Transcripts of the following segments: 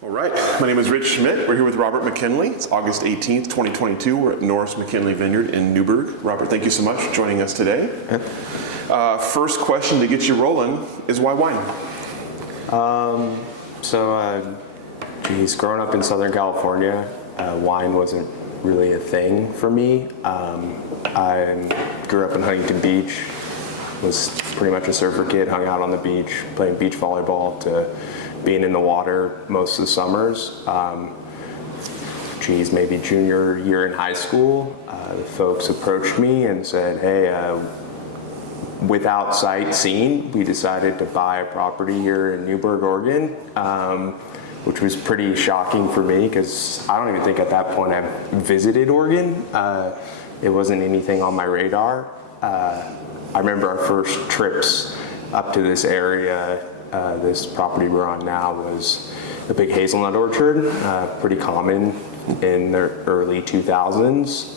All right, my name is Rich Schmidt. We're here with Robert McKinley. It's August 18th, 2022. We're at Norris McKinley Vineyard in Newburgh. Robert, thank you so much for joining us today. First question to get you rolling is why wine? Growing up in Southern California, wine wasn't really a thing for me. I grew up in Huntington Beach, was pretty much a surfer kid, hung out on the beach, playing beach volleyball to being in the water most of the summers. Maybe junior year in high school, the folks approached me and said, hey, without sight seeing, we decided to buy a property here in Newburgh, Oregon, which was pretty shocking for me because I don't even think at that point I visited Oregon. It wasn't anything on my radar. I remember our first trips up to this area. This property we're on now was a big hazelnut orchard, pretty common in the early 2000s.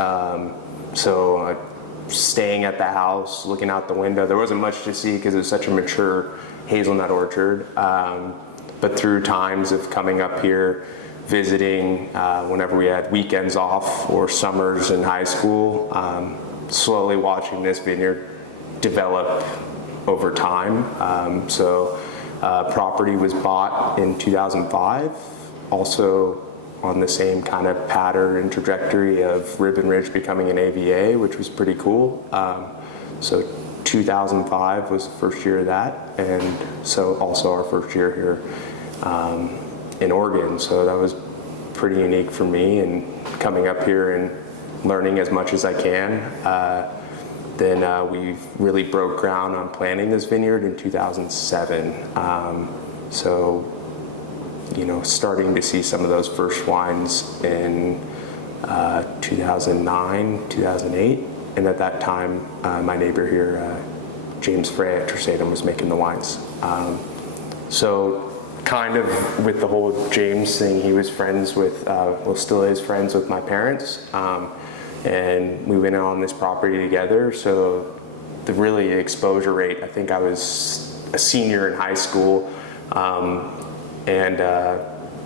Staying at the house, looking out the window, there wasn't much to see because it was such a mature hazelnut orchard. But through times of coming up here, visiting, whenever we had weekends off or summers in high school, slowly watching this vineyard develop over time. Property was bought in 2005, also on the same kind of pattern and trajectory of Ribbon Ridge becoming an AVA, which was pretty cool. 2005 was the first year of that, and so also our first year here in Oregon. So that was pretty unique for me, and coming up here and learning as much as I can. Then we really broke ground on planting this vineyard in 2007. Starting to see some of those first wines in 2009, 2008. And at that time, my neighbor here, James Frey at Tersadum, was making the wines. Kind of with the whole James thing, he was friends with, still is friends with my parents. And we went on this property together. So the really exposure rate, I think I was a senior in high school.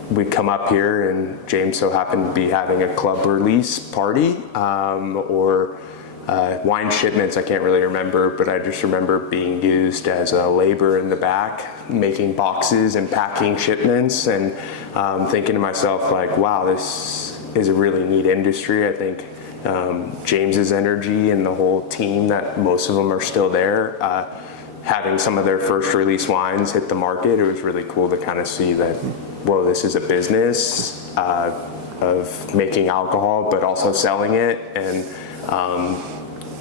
We'd come up here and James so happened to be having a club release party or wine shipments, I can't really remember, but I just remember being used as a labor in the back, making boxes and packing shipments, and thinking to myself like, wow, this is a really neat industry. I think James's energy and the whole team, that most of them are still there, having some of their first release wines hit the market, it was really cool to kind of see that, whoa, this is a business of making alcohol, but also selling it. And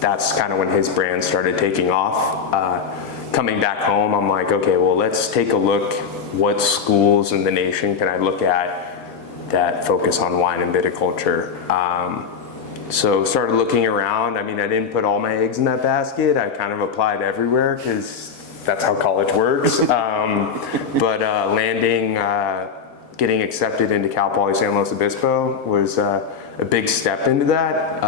that's kind of when his brand started taking off. Coming back home, I'm like, okay, well, let's take a look. What schools in the nation can I look at that focus on wine and viticulture? So started looking around. I mean, I didn't put all my eggs in that basket. I kind of applied everywhere because that's how college works. Getting accepted into Cal Poly San Luis Obispo was a big step into that.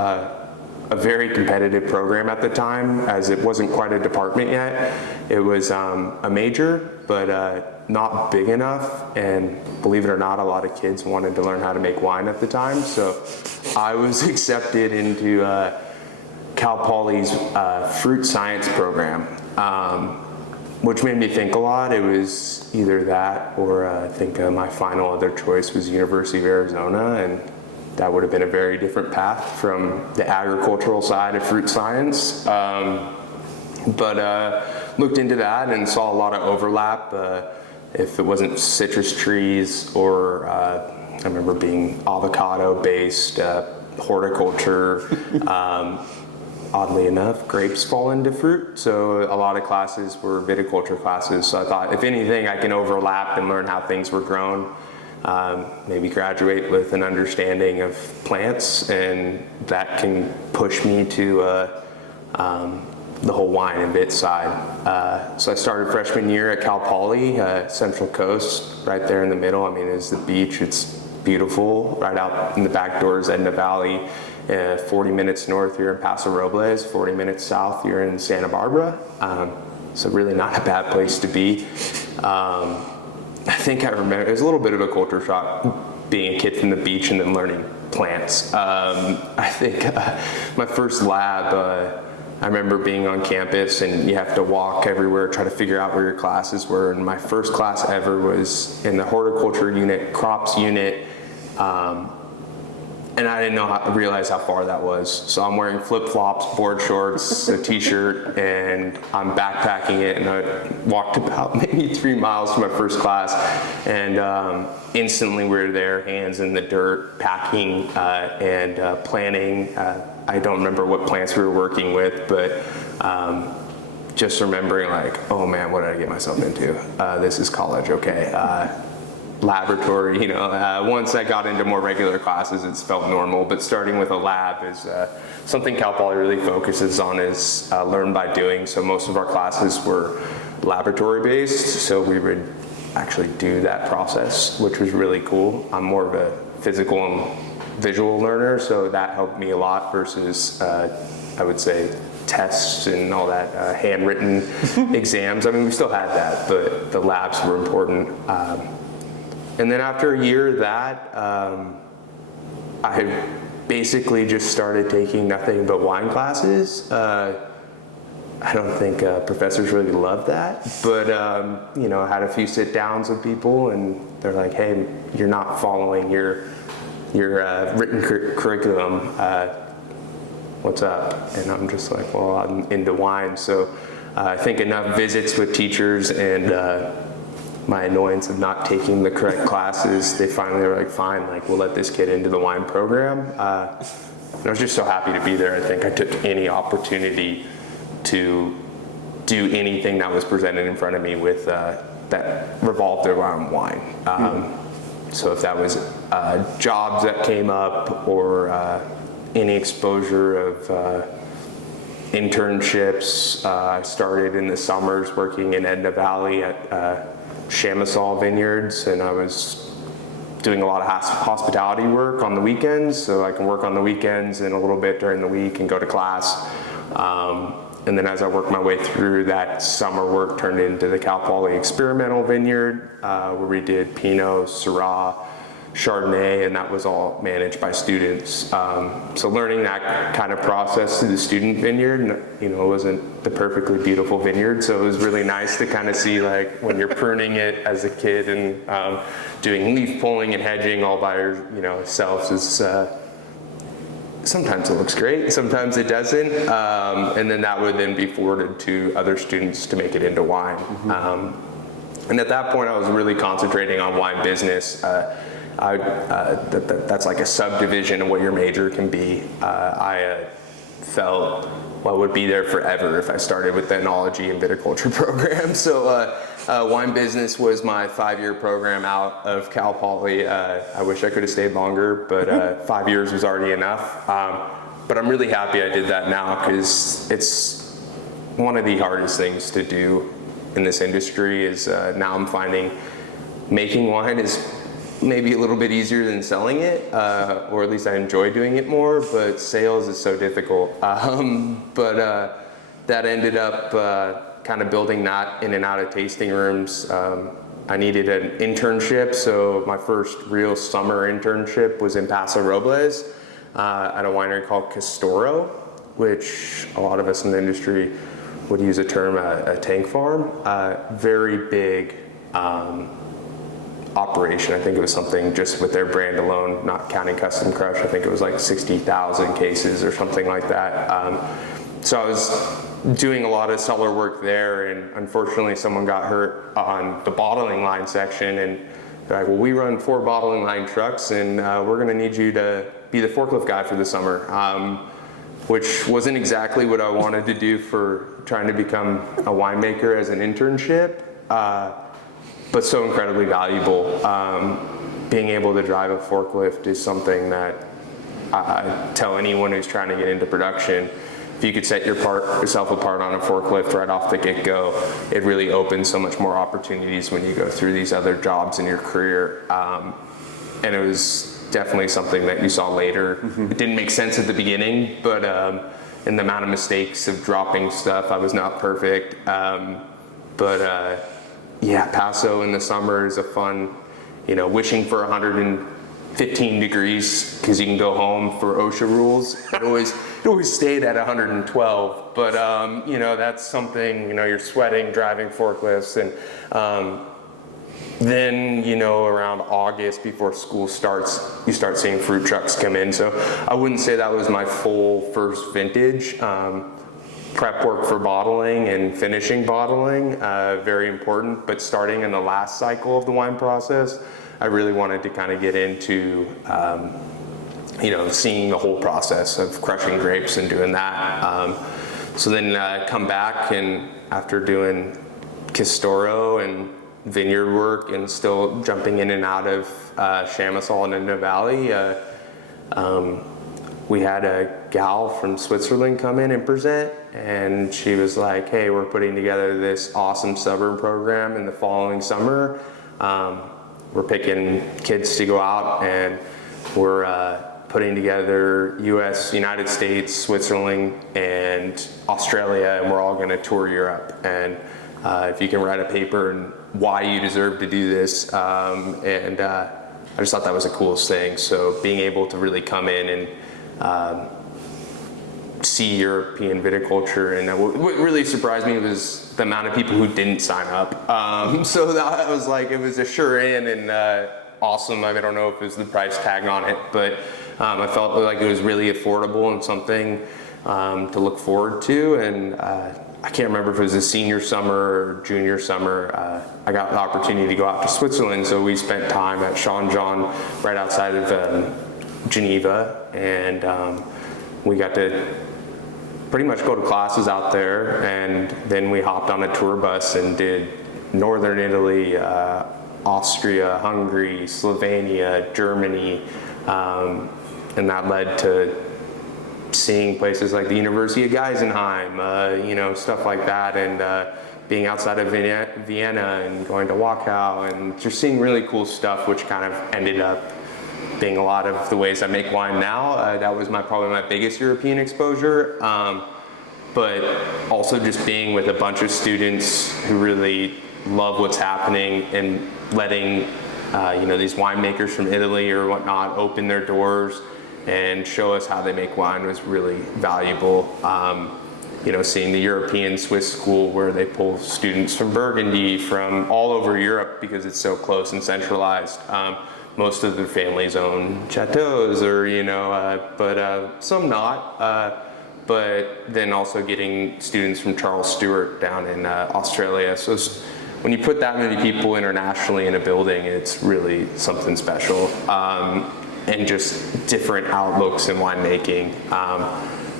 A very competitive program at the time, as it wasn't quite a department yet. It was a major, but not big enough, and believe it or not, a lot of kids wanted to learn how to make wine at the time. So I was accepted into Cal Poly's fruit science program, which made me think a lot. It was either that or I think my final other choice was University of Arizona, and that would have been a very different path from the agricultural side of fruit science. Looked into that and saw a lot of overlap. If it wasn't citrus trees or I remember being avocado-based horticulture. Oddly enough, grapes fall into fruit, so a lot of classes were viticulture classes. So I thought, if anything, I can overlap and learn how things were grown. Maybe graduate with an understanding of plants, and that can push me to the whole wine and vit side. So I started freshman year at Cal Poly, Central Coast, right there in the middle. I mean, it's the beach, it's beautiful. Right out in the back doors, Edna Valley, 40 minutes north, you're in Paso Robles, 40 minutes south, you're in Santa Barbara. So really not a bad place to be. I think I remember, it was a little bit of a culture shock being a kid from the beach and then learning plants. I think my first lab, I remember being on campus and you have to walk everywhere, try to figure out where your classes were. And my first class ever was in the horticulture unit, crops unit. And I didn't realize how far that was. So I'm wearing flip-flops, board shorts, a t-shirt, and I'm backpacking it. And I walked about maybe 3 miles to my first class. And instantly we were there, hands in the dirt, packing and planting. I don't remember what plants we were working with, but just remembering like, oh man, what did I get myself into? This is college, okay. Laboratory, you know, once I got into more regular classes, it's felt normal, but starting with a lab is something Cal Poly really focuses on is learn by doing. So most of our classes were laboratory based, so we would actually do that process, which was really cool. I'm more of a physical and visual learner, so that helped me a lot versus I would say tests and all that handwritten exams. I mean, we still had that, but the labs were important. And then after a year of that, I basically just started taking nothing but wine classes. I don't think professors really love that, but you know, I had a few sit downs with people and they're like, hey, you're not following your written curriculum, what's up? And I'm just like, well, I'm into wine. So I think enough visits with teachers and my annoyance of not taking the correct classes, they finally were like, fine, like we'll let this kid into the wine program. And I was just so happy to be there. I think I took any opportunity to do anything that was presented in front of me with that revolved around wine. So if that was jobs that came up or any exposure of internships, I started in the summers working in Edna Valley at Chamisol Vineyards, and I was doing a lot of hospitality work on the weekends, so I can work on the weekends and a little bit during the week and go to class. And then as I worked my way through, that summer work turned into the Cal Poly Experimental Vineyard, where we did Pinot, Syrah, Chardonnay, and that was all managed by students. So learning that kind of process through the student vineyard, you know, it wasn't the perfectly beautiful vineyard, so it was really nice to kind of see like when you're pruning it as a kid and doing leaf pulling and hedging all by yourself is sometimes it looks great, sometimes it doesn't, and then that would then be forwarded to other students to make it into wine. And at that point I was really concentrating on wine business. That's like a subdivision of what your major can be. I felt I would be there forever if I started with the enology and viticulture program. So wine business was my 5-year program out of Cal Poly. I wish I could have stayed longer, but 5 years was already enough. But I'm really happy I did that now because it's one of the hardest things to do in this industry is now I'm finding making wine is maybe a little bit easier than selling it, or at least I enjoy doing it more, but sales is so difficult. But that ended up kind of building that in and out of tasting rooms. I needed an internship, so my first real summer internship was in Paso Robles at a winery called Castoro, which a lot of us in the industry would use a term, a tank farm. Very big operation. I think it was something just with their brand alone, not counting Custom Crush, I think it was like 60,000 cases or something like that. So I was doing a lot of cellar work there, and unfortunately someone got hurt on the bottling line section, and they're like, well, we run 4 bottling line trucks and we're gonna need you to be the forklift guy for the summer, which wasn't exactly what I wanted to do for trying to become a winemaker as an internship. But so incredibly valuable. Being able to drive a forklift is something that I tell anyone who's trying to get into production. If you could set yourself apart on a forklift right off the get-go, it really opens so much more opportunities when you go through these other jobs in your career. And it was definitely something that you saw later. It didn't make sense at the beginning, but in the amount of mistakes of dropping stuff, I was not perfect. But yeah, Paso in the summer is a fun, wishing for 115 degrees because you can go home for OSHA rules. It always stayed at 112, but that's something, you're sweating, driving forklifts, and then, around August before school starts, you start seeing fruit trucks come in. So I wouldn't say that was my full first vintage. Prep work for bottling and finishing bottling, very important, but starting in the last cycle of the wine process, I really wanted to kind of get into, seeing the whole process of crushing grapes and doing that. So then come back, and after doing Castoro and vineyard work and still jumping in and out of Chamosol and Inda Valley, we had a gal from Switzerland come in and present, and she was like, hey, we're putting together this awesome summer program in the following summer. We're picking kids to go out, and we're putting together United States, Switzerland, and Australia, and we're all gonna tour Europe. And if you can write a paper and why you deserve to do this, I just thought that was the coolest thing. So being able to really come in and see European viticulture, and what really surprised me was the amount of people who didn't sign up. So that was like, it was a sure in, and awesome. I don't know if it was the price tag on it, but I felt like it was really affordable and something to look forward to. And I can't remember if it was a senior summer or junior summer. I got the opportunity to go out to Switzerland, so we spent time at Jean right outside of Geneva, and we got to pretty much go to classes out there, and then we hopped on a tour bus and did northern Italy, Austria, Hungary, Slovenia, Germany, and that led to seeing places like the University of Geisenheim, stuff like that, and being outside of Vienna and going to Wachau, and just seeing really cool stuff, which kind of ended up being a lot of the ways I make wine now. That was probably my biggest European exposure, but also just being with a bunch of students who really love what's happening, and letting these winemakers from Italy or whatnot open their doors and show us how they make wine was really valuable. Seeing the European Swiss school where they pull students from Burgundy, from all over Europe, because it's so close and centralized. Most of their families own chateaus, but some not. But then also getting students from Charles Stewart down in Australia. So when you put that many people internationally in a building, it's really something special. And just different outlooks in winemaking.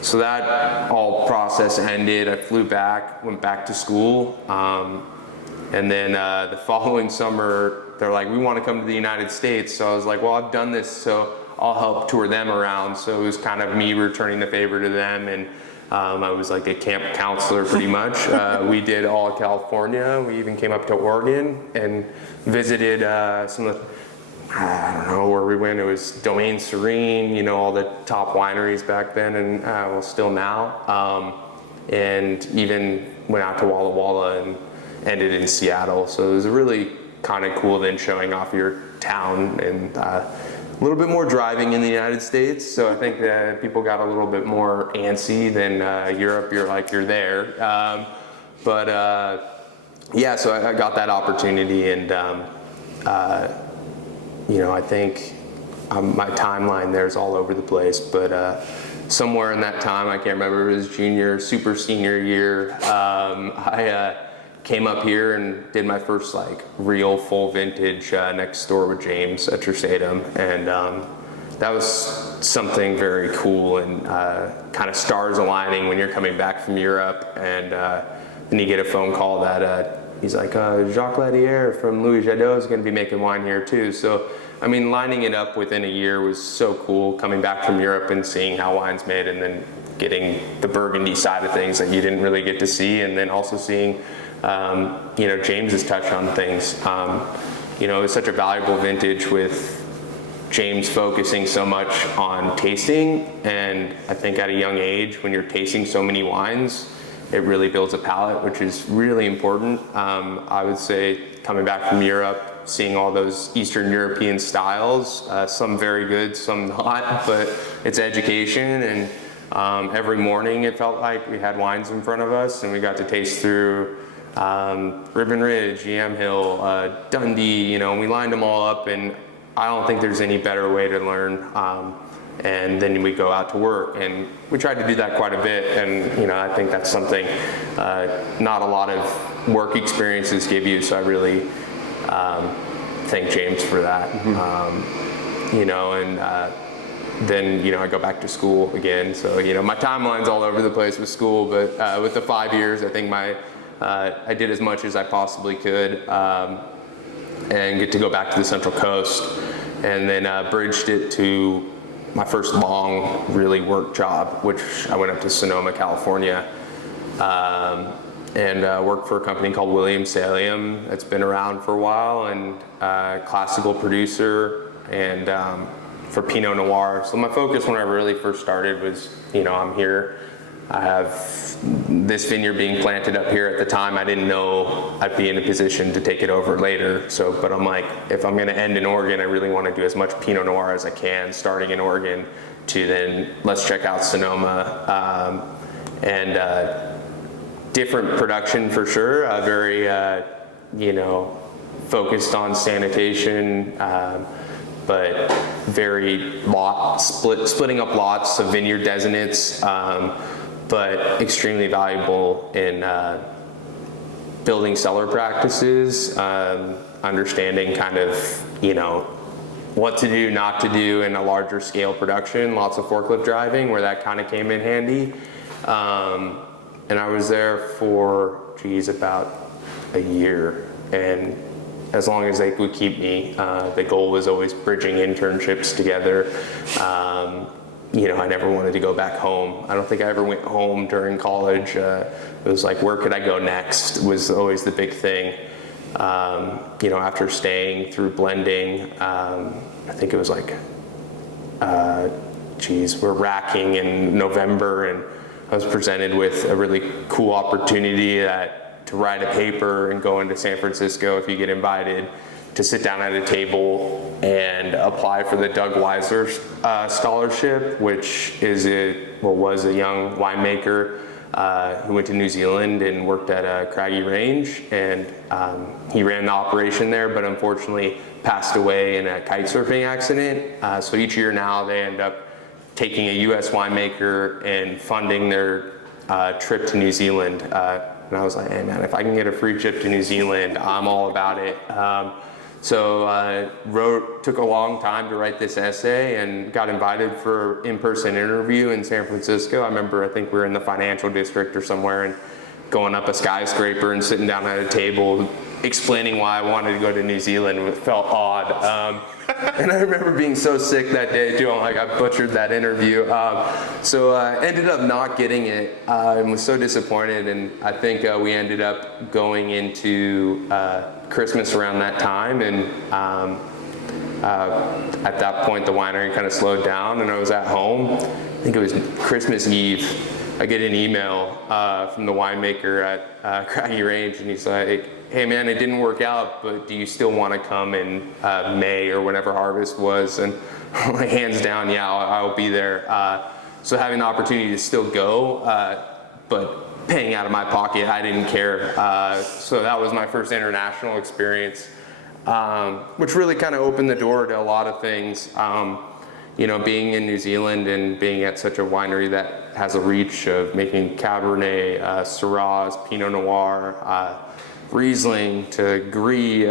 So that all process ended. I flew back, went back to school, and then the following summer, they're like, we want to come to the United States. So I was like, well, I've done this, so I'll help tour them around. So it was kind of me returning the favor to them, and I was like a camp counselor pretty much. We did all of California. We even came up to Oregon and visited some of the, I don't know where we went. It was Domaine Serene, all the top wineries back then, and still now. And even went out to Walla Walla and ended in Seattle. So it was really kind of cool then showing off your town, and a little bit more driving in the United States. So I think that people got a little bit more antsy than Europe. You're there. So I got that opportunity, and I think my timeline there is all over the place, but somewhere in that time, I can't remember, it was junior, super senior year, I came up here and did my first real full vintage next door with James at Tersetum, and that was something very cool, and kind of stars aligning when you're coming back from Europe, and then you get a phone call that he's like, Jacques Ladier from Louis Jadot is going to be making wine here too. So, lining it up within a year was so cool, coming back from Europe and seeing how wine's made, and then getting the Burgundy side of things that you didn't really get to see, and then also seeing, James's touch on things. It was such a valuable vintage with James focusing so much on tasting, and I think at a young age, when you're tasting so many wines, it really builds a palate, which is really important. I would say coming back from Europe, seeing all those Eastern European styles, some very good, some not, but it's education. And every morning it felt like we had wines in front of us, and we got to taste through Ribbon Ridge, Yamhill, Dundee, and we lined them all up, and I don't think there's any better way to learn. And then we go out to work, and we tried to do that quite a bit, and I think that's something not a lot of work experiences give you, so I really thank James for that. Then I go back to school again, so my timeline's all over the place with school, but with the 5 years, I think I did as much as I possibly could, and get to go back to the Central Coast, and then bridged it to my first long really work job, which I went up to Sonoma, California, and worked for a company called Williams Salium that's been around for a while, and classical producer, and for Pinot Noir. So my focus when I really first started was, I'm here, I have this vineyard being planted up here. At the time, I didn't know I'd be in a position to take it over later. But I'm like, if I'm going to end in Oregon, I really want to do as much Pinot Noir as I can, starting in Oregon, to then let's check out Sonoma. Different production for sure, very, focused on sanitation, but very splitting up lots of vineyard designates, but extremely valuable in building cellar practices, understanding kind of, what to do, not to do in a larger scale production, lots of forklift driving where that kind of came in handy. And I was there for, about a year. And as long as they would keep me, the goal was always bridging internships together. I never wanted to go back home. I don't think I ever went home during college. It was like, where could I go next was always the big thing. After staying through blending, I think it was like, we're racking in November, and I was presented with a really cool opportunity to write a paper and go into San Francisco if you get invited, to sit down at a table and apply for the Doug Weiser scholarship, which was a young winemaker who went to New Zealand and worked at a Craggy Range, and he ran the operation there, but unfortunately passed away in a kite surfing accident. So each year now they end up taking a U.S. winemaker and funding their trip to New Zealand. And I was like, hey man, if I can get a free trip to New Zealand, I'm all about it. So took a long time to write this essay, and got invited for in-person interview in San Francisco. I think we were in the financial district or somewhere, and going up a skyscraper and sitting down at a table explaining why I wanted to go to New Zealand. It felt odd. And I remember being so sick that day too. I'm like, I butchered that interview. So I ended up not getting it, and was so disappointed. And I think we ended up going into Christmas around that time, and at that point the winery kind of slowed down, and I was at home. I think it was Christmas Eve. I get an email from the winemaker at Craggy Range, and he's like, hey man, it didn't work out, but do you still want to come in May or whenever harvest was? And I'm like, hands down, yeah, I'll be there. So having the opportunity to still go, but paying out of my pocket, I didn't care. So that was my first international experience, which really kind of opened the door to a lot of things. Being in New Zealand and being at such a winery that has a reach of making Cabernet, Syrahs, Pinot Noir, Riesling to Gris,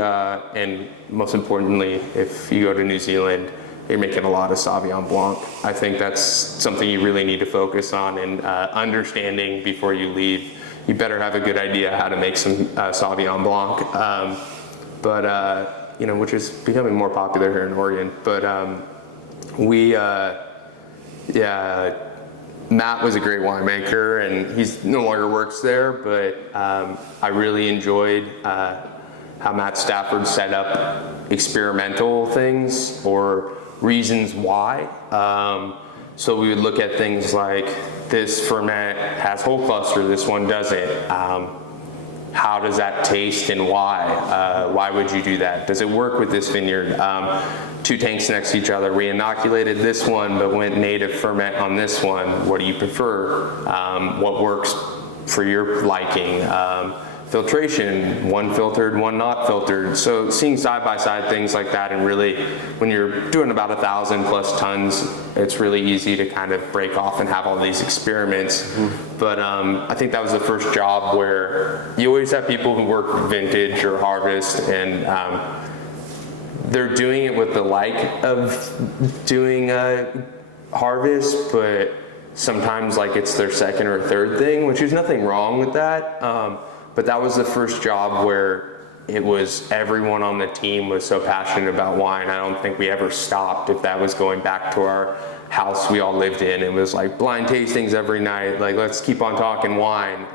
and most importantly, if you go to New Zealand, you're making a lot of Sauvignon Blanc. I think that's something you really need to focus on and understanding before you leave. You better have a good idea how to make some Sauvignon Blanc, which is becoming more popular here in Oregon. But Matt was a great winemaker, and he's no longer works there, but I really enjoyed how Matt Stafford set up experimental things or reasons why. So we would look at things like, this ferment has whole cluster, this one doesn't. How does that taste and why? Why would you do that? Does it work with this vineyard? 2 tanks next to each other. We inoculated this one, but went native ferment on this one. What do you prefer? What works for your liking? Filtration, one filtered, one not filtered. So seeing side-by-side things like that, and really when you're doing about 1,000+ tons, it's really easy to kind of break off and have all these experiments. Mm-hmm. But I think that was the first job where you always have people who work vintage or harvest, and they're doing it with the like of doing harvest, but sometimes like it's their second or third thing, which is nothing wrong with that. But that was the first job where it was everyone on the team was so passionate about wine. I don't think we ever stopped. If that was going back to our house we all lived in, it was like blind tastings every night, like let's keep on talking wine,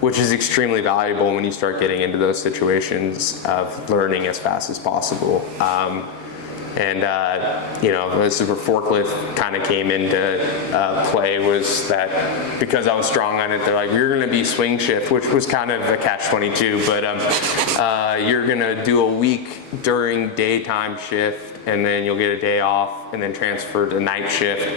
which is extremely valuable when you start getting into those situations of learning as fast as possible. You know, this is where forklift kind of came into play, was that because I was strong on it, they're like, you're going to be swing shift, which was kind of a catch-22, but you're going to do a week during daytime shift, and then you'll get a day off, and then transfer to night shift.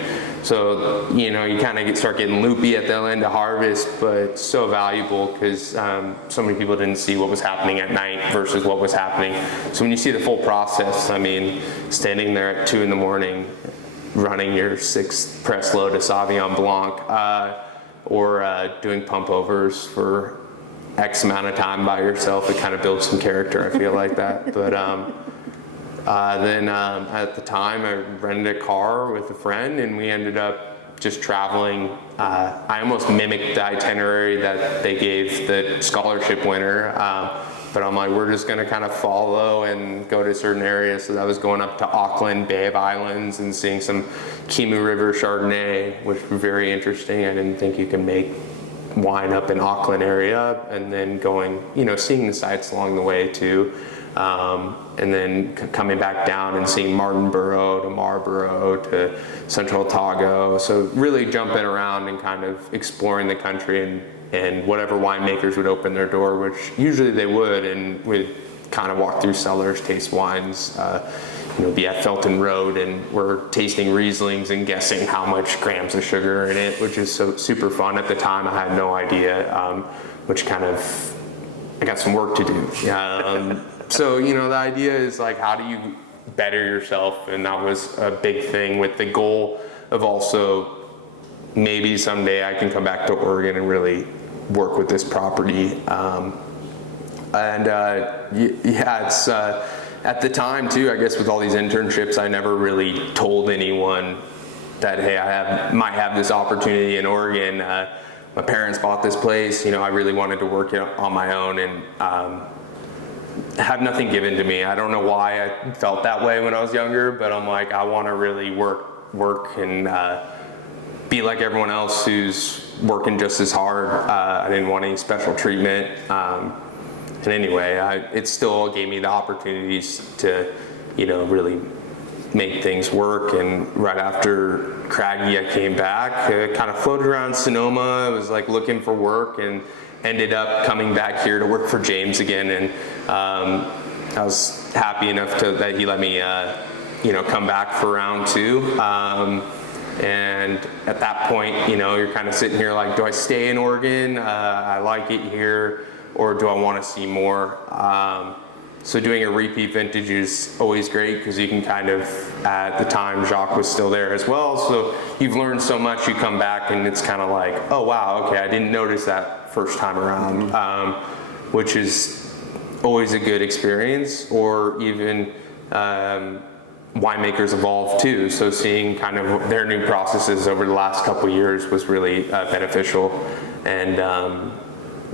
So, you know, you kind of start getting loopy at the end of harvest, but so valuable because so many people didn't see what was happening at night versus what was happening. So when you see the full process, I mean, standing there at 2 in the morning, running your 6 press load of Sauvignon Blanc, or doing pump overs for X amount of time by yourself, it kind of builds some character, I feel like that. But then at the time, I rented a car with a friend, and we ended up just traveling. I almost mimicked the itinerary that they gave the scholarship winner, but I'm like, we're just going to kind of follow and go to certain areas. So that was going up to Auckland, Bay of Islands, and seeing some Kimu River Chardonnay, which was very interesting. I didn't think you can make wine up in Auckland area, and then going, you know, seeing the sites along the way too. And then coming back down and seeing Martinborough to Marlborough to Central Otago. So really jumping around and kind of exploring the country, and whatever winemakers would open their door, which usually they would, and we'd kind of walk through cellars, taste wines, you know, be at Felton Road, and we're tasting Rieslings and guessing how much grams of sugar in it, which is so super fun. At the time, I had no idea, which kind of, I got some work to do. So, you know, the idea is like, how do you better yourself? And that was a big thing, with the goal of also maybe someday I can come back to Oregon and really work with this property. Yeah, it's at the time too, I guess with all these internships, I never really told anyone that, hey, might have this opportunity in Oregon. My parents bought this place, you know, I really wanted to work it on my own, and have nothing given to me. I don't know why I felt that way when I was younger, but I'm like, I want to really work and be like everyone else who's working just as hard. I didn't want any special treatment. And anyway, it still gave me the opportunities to, you know, really make things work. And right after Craggy, I came back, kind of floated around Sonoma. I was like looking for work, and ended up coming back here to work for James again. And I was happy enough that he let me, you know, come back for round 2. And at that point, you know, you're kind of sitting here like, do I stay in Oregon? I like it here, or do I want to see more? So doing a repeat vintage is always great, because you can kind of, at the time, Jacques was still there as well. So you've learned so much, you come back and it's kind of like, oh wow, okay, I didn't notice that first time around, which is always a good experience. Or even winemakers evolve too. So seeing kind of their new processes over the last couple of years was really beneficial. And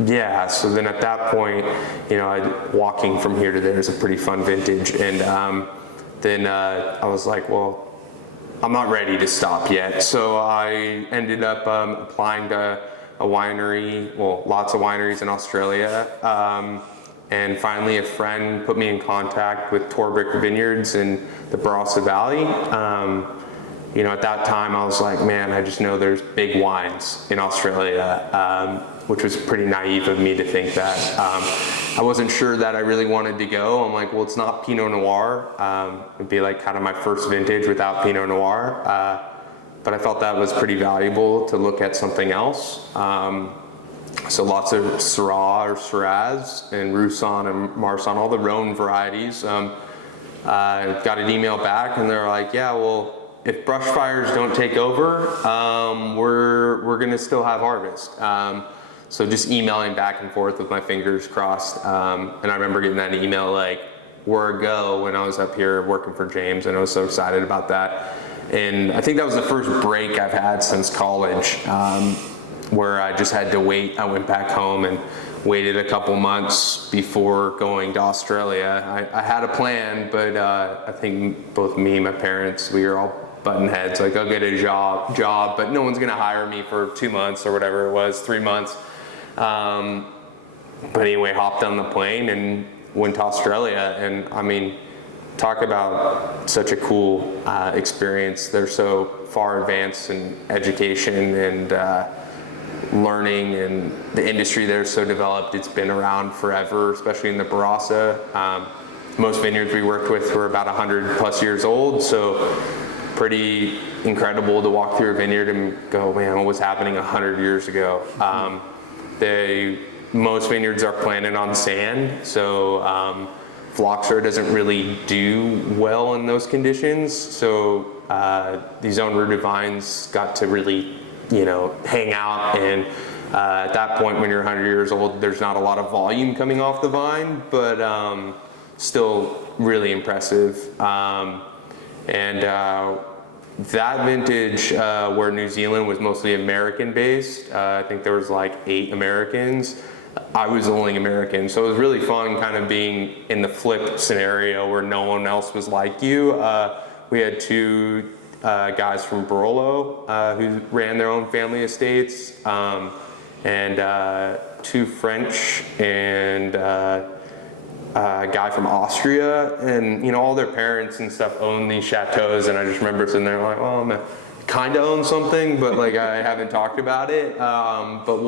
yeah, so then at that point, you know, walking from here to there is a pretty fun vintage. And then I was like, well, I'm not ready to stop yet. So I ended up applying to a winery, well, lots of wineries in Australia. And finally a friend put me in contact with Torbrick Vineyards in the Barossa Valley. at that time I was like, man, I just know there's big wines in Australia, which was pretty naive of me to think that. I wasn't sure that I really wanted to go. I'm like, well, it's not Pinot Noir. It'd be like kind of my first vintage without Pinot Noir. But I felt that was pretty valuable to look at something else. So lots of Syrah or Shiraz and Roussanne and Marsanne, all the Rhone varieties. Got an email back and they're like, yeah, well, if brush fires don't take over, we're gonna still have harvest. So just emailing back and forth with my fingers crossed. And I remember getting that email like, we're a go, when I was up here working for James, and I was so excited about that. And I think that was the first break I've had since college, where I just had to wait. I went back home and waited a couple months before going to Australia. I had a plan, but I think both me and my parents, we were all button heads, like, I'll get a job, but no one's gonna hire me for 2 months or whatever it was, 3 months. But anyway, hopped on the plane and went to Australia. And I mean, talk about such a cool experience. They're so far advanced in education and learning, and the industry there is so developed. It's been around forever, especially in the Barossa. Most vineyards we worked with were about 100 plus years old, so pretty incredible to walk through a vineyard and go, man, what was happening 100 years ago? Most vineyards are planted on sand, so phylloxera doesn't really do well in those conditions. So these own-rooted vines got to really, hang out. And at that point, when you're 100 years old, there's not a lot of volume coming off the vine, but still really impressive. That vintage, where New Zealand was mostly American-based, I think there was like 8 Americans. I was the only American, so it was really fun kind of being in the flip scenario where no one else was like you. We had 2 guys from Barolo who ran their own family estates, and 2 French and a guy from Austria, and all their parents and stuff own these chateaus. And I just remember sitting there like, well, I'm kind of own something, but like I haven't talked about it. But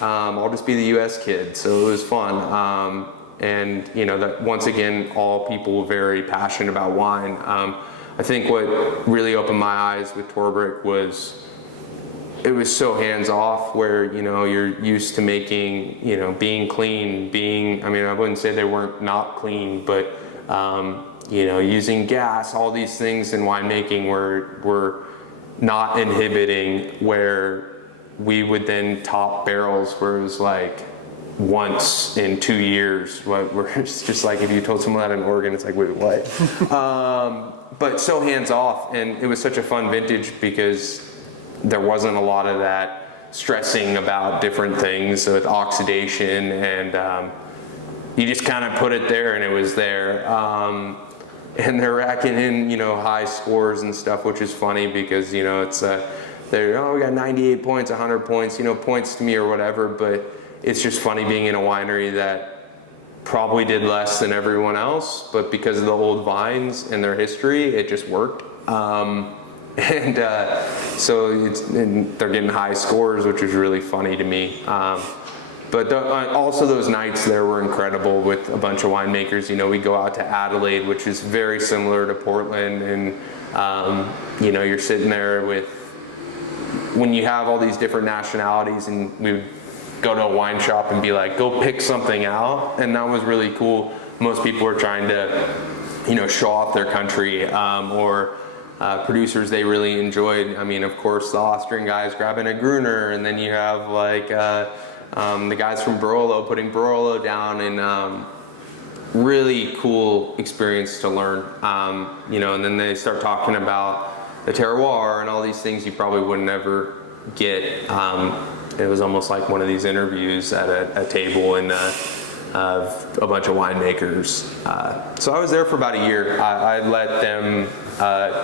I'll just be the U.S. kid, so it was fun. And that once again, all people very passionate about wine. I think what really opened my eyes with Torbrick was it was so hands off, where you're used to making, being clean, I wouldn't say they weren't not clean, but using gas, all these things in winemaking were not inhibiting, where we would then top barrels where it was like once in 2 years, where it's just like if you told someone that in Oregon, it's like, wait, what? But so hands off, and it was such a fun vintage because there wasn't a lot of that stressing about different things with oxidation, and you just kind of put it there and it was there. And they're racking in, high scores and stuff, which is funny because, it's we got 98 points, 100 points, points to me or whatever, but it's just funny being in a winery that probably did less than everyone else, but because of the old vines and their history, it just worked. So they're getting high scores, which is really funny to me. But also those nights there were incredible with a bunch of winemakers. We go out to Adelaide, which is very similar to Portland, and you're sitting there with, when you have all these different nationalities, and we would go to a wine shop and be like, go pick something out, and that was really cool. Most people were trying to, show off their country, or producers they really enjoyed. Of course, the Austrian guys grabbing a Gruner, and then you have like the guys from Barolo putting Barolo down, and really cool experience to learn. And then they start talking about the terroir and all these things you probably would never get. It was almost like one of these interviews at a table in of a bunch of winemakers. So I was there for about a year. I let them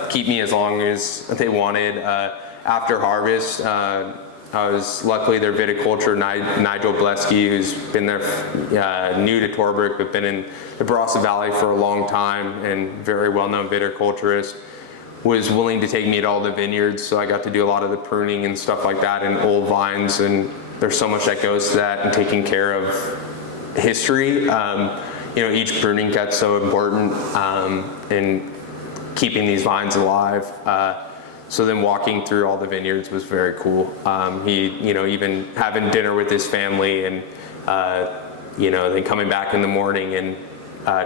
keep me as long as they wanted. After harvest, I was luckily their viticulture, Nigel Blesky, who's been there, new to Torbrick, but been in the Barossa Valley for a long time and very well-known viticulturist. was willing to take me to all the vineyards, so I got to do a lot of the pruning and stuff like that in old vines, and there's so much that goes to that and taking care of history. Each pruning cut's so important in keeping these vines alive. So then walking through all the vineyards was very cool. Even having dinner with his family and, then coming back in the morning and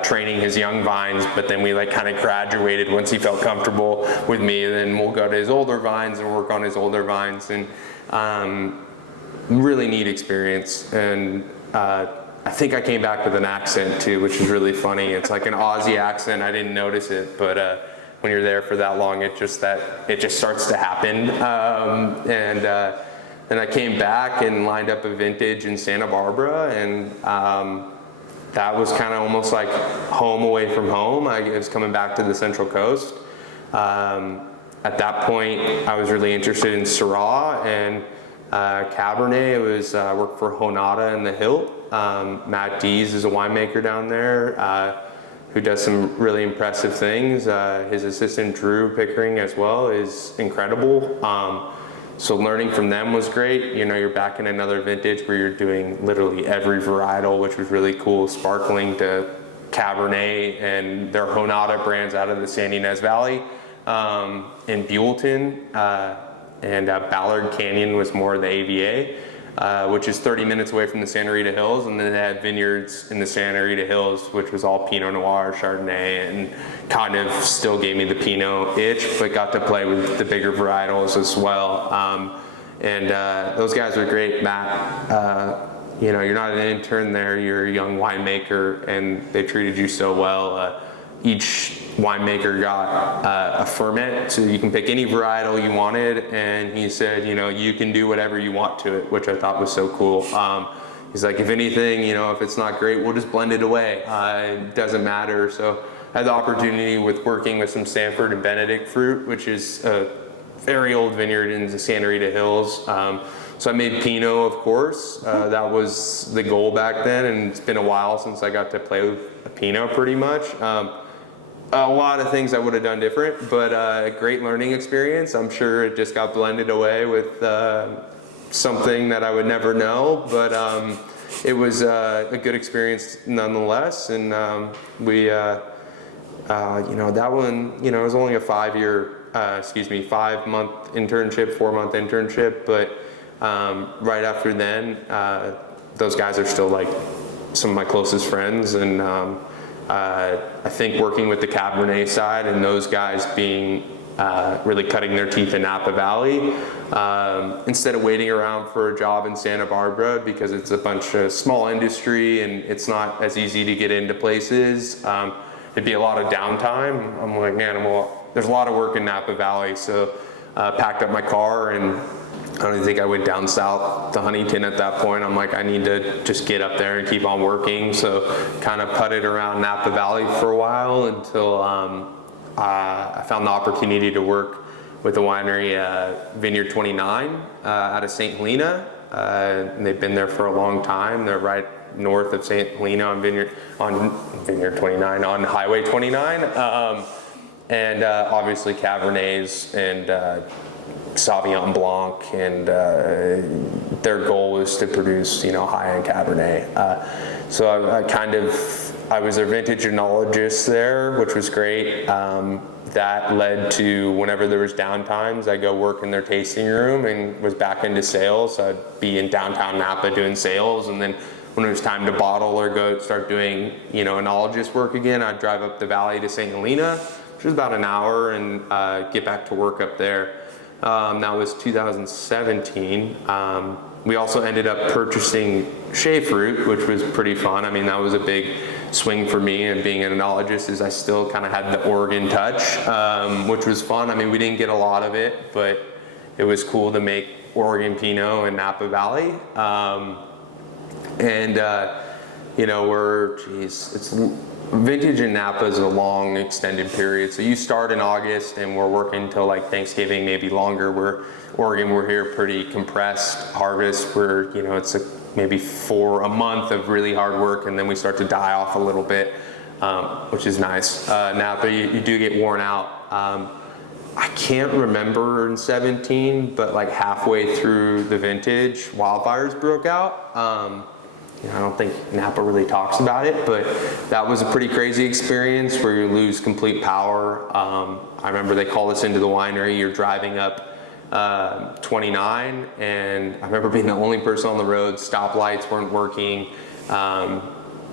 training his young vines, but then we kind of graduated once he felt comfortable with me, and then we'll go to his older vines and work on his older vines, and really neat experience. And I think I came back with an accent too, which is really funny. It's like an Aussie accent. I didn't notice it, but when you're there for that long, it just starts to happen. Then I came back and lined up a vintage in Santa Barbara, and that was kind of almost like home away from home. I was coming back to the Central Coast. At that point, I was really interested in Syrah and Cabernet. I worked for Honada in the Hilt. Matt Dees is a winemaker down there who does some really impressive things. His assistant Drew Pickering as well is incredible. So learning from them was great. You're back in another vintage where you're doing literally every varietal, which was really cool, sparkling to Cabernet and their Honada brands out of the San Ynez Valley in Buellton. And Ballard Canyon was more the AVA, which is 30 minutes away from the Santa Rita Hills, and then they had vineyards in the Santa Rita Hills, which was all Pinot Noir, Chardonnay, and kind of still gave me the Pinot itch, but got to play with the bigger varietals as well. Those guys were great. Matt, you're not an intern there, you're a young winemaker, and they treated you so well. Each winemaker got a ferment, so you can pick any varietal you wanted, and he said, you can do whatever you want to it, which I thought was so cool. He's like, if anything, if it's not great, we'll just blend it away. It doesn't matter. So I had the opportunity with working with some Sanford and Benedict fruit, which is a very old vineyard in the Santa Rita Hills. So I made Pinot, of course. That was the goal back then, and it's been a while since I got to play with a Pinot pretty much. A lot of things I would have done different, but a great learning experience. I'm sure it just got blended away with something that I would never know, but it was a good experience nonetheless. And that one, it was only a 5-month internship, 4-month internship, but right after then, those guys are still like some of my closest friends, and I think working with the Cabernet side and those guys being really cutting their teeth in Napa Valley, instead of waiting around for a job in Santa Barbara because it's a bunch of small industry and it's not as easy to get into places, it'd be a lot of downtime. I'm like, man, there's a lot of work in Napa Valley, so packed up my car, and I don't even think I went down south to Huntington at that point. I'm like, I need to just get up there and keep on working. So kind of putted around Napa Valley for a while until I found the opportunity to work with the winery Vineyard 29 out of St. Helena. And they've been there for a long time. They're right north of St. Helena on Vineyard 29, on Highway 29. And obviously Cabernets and Sauvignon Blanc, and their goal is to produce, high-end Cabernet. So I was their vintage enologist there, which was great. That led to whenever there was downtimes, I'd go work in their tasting room and was back into sales. So I'd be in downtown Napa doing sales, and then when it was time to bottle or go start doing, enologist work again, I'd drive up the valley to St. Helena, which was about an hour, and get back to work up there. That was 2017. We also ended up purchasing Shea Fruit, which was pretty fun. I mean, that was a big swing for me, and being an enologist is I still kind of had the Oregon touch, which was fun. I mean, we didn't get a lot of it, but it was cool to make Oregon Pinot in Napa Valley. Vintage in Napa is a long extended period. So you start in August and we're working until like Thanksgiving, maybe longer. Oregon, we're here pretty compressed harvest where, it's maybe for a month of really hard work, and then we start to die off a little bit, which is nice. Napa, you do get worn out. I can't remember in 17, but like halfway through the vintage, wildfires broke out. I don't think Napa really talks about it, but that was a pretty crazy experience where you lose complete power. I remember they called us into the winery. You're driving up 29, and I remember being the only person on the road. Stoplights weren't working.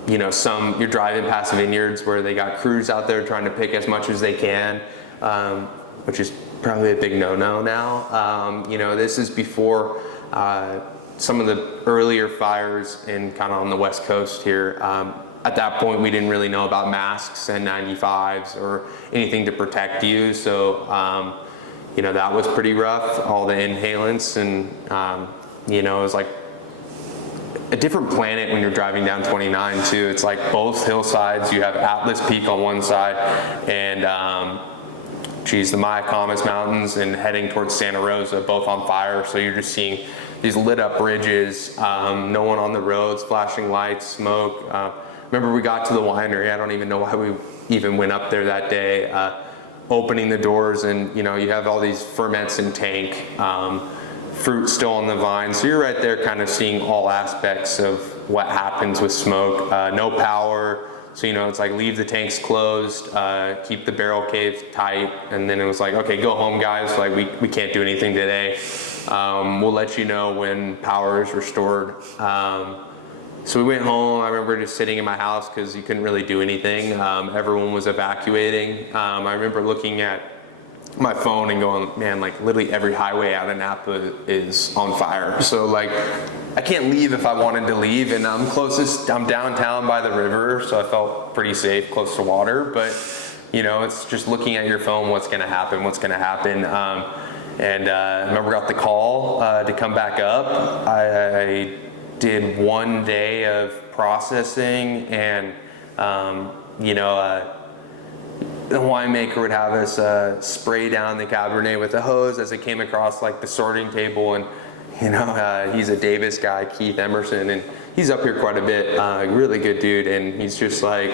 You're driving past vineyards where they got crews out there trying to pick as much as they can, which is probably a big no-no now. This is before some of the earlier fires in kind of on the West Coast here. At that point, we didn't really know about masks and 95s or anything to protect you. So, that was pretty rough, all the inhalants, and, it was like a different planet when you're driving down 29 too. It's like both hillsides. You have Atlas Peak on one side and, the Mayacamas Mountains and heading towards Santa Rosa, both on fire. So you're just seeing these lit up ridges, no one on the roads, flashing lights, smoke. Remember we got to the winery, I don't even know why we even went up there that day, opening the doors and you have all these ferments in tank, fruit still on the vine. So you're right there kind of seeing all aspects of what happens with smoke. No power, so it's like leave the tanks closed, keep the barrel cave tight, and then it was like, okay, go home guys, like we can't do anything today. We'll let you know when power is restored. So we went home. I remember just sitting in my house because you couldn't really do anything. Everyone was evacuating. I remember looking at my phone and going, man, like literally every highway out of Napa is on fire. So like I can't leave if I wanted to leave, and I'm downtown by the river, so I felt pretty safe, close to water. But it's just looking at your phone, what's gonna happen. And I remember got the call to come back up. I did 1 day of processing, and the winemaker would have us spray down the Cabernet with a hose as it came across like the sorting table. And he's a Davis guy, Keith Emerson, and he's up here quite a bit. Really good dude, and he's just like,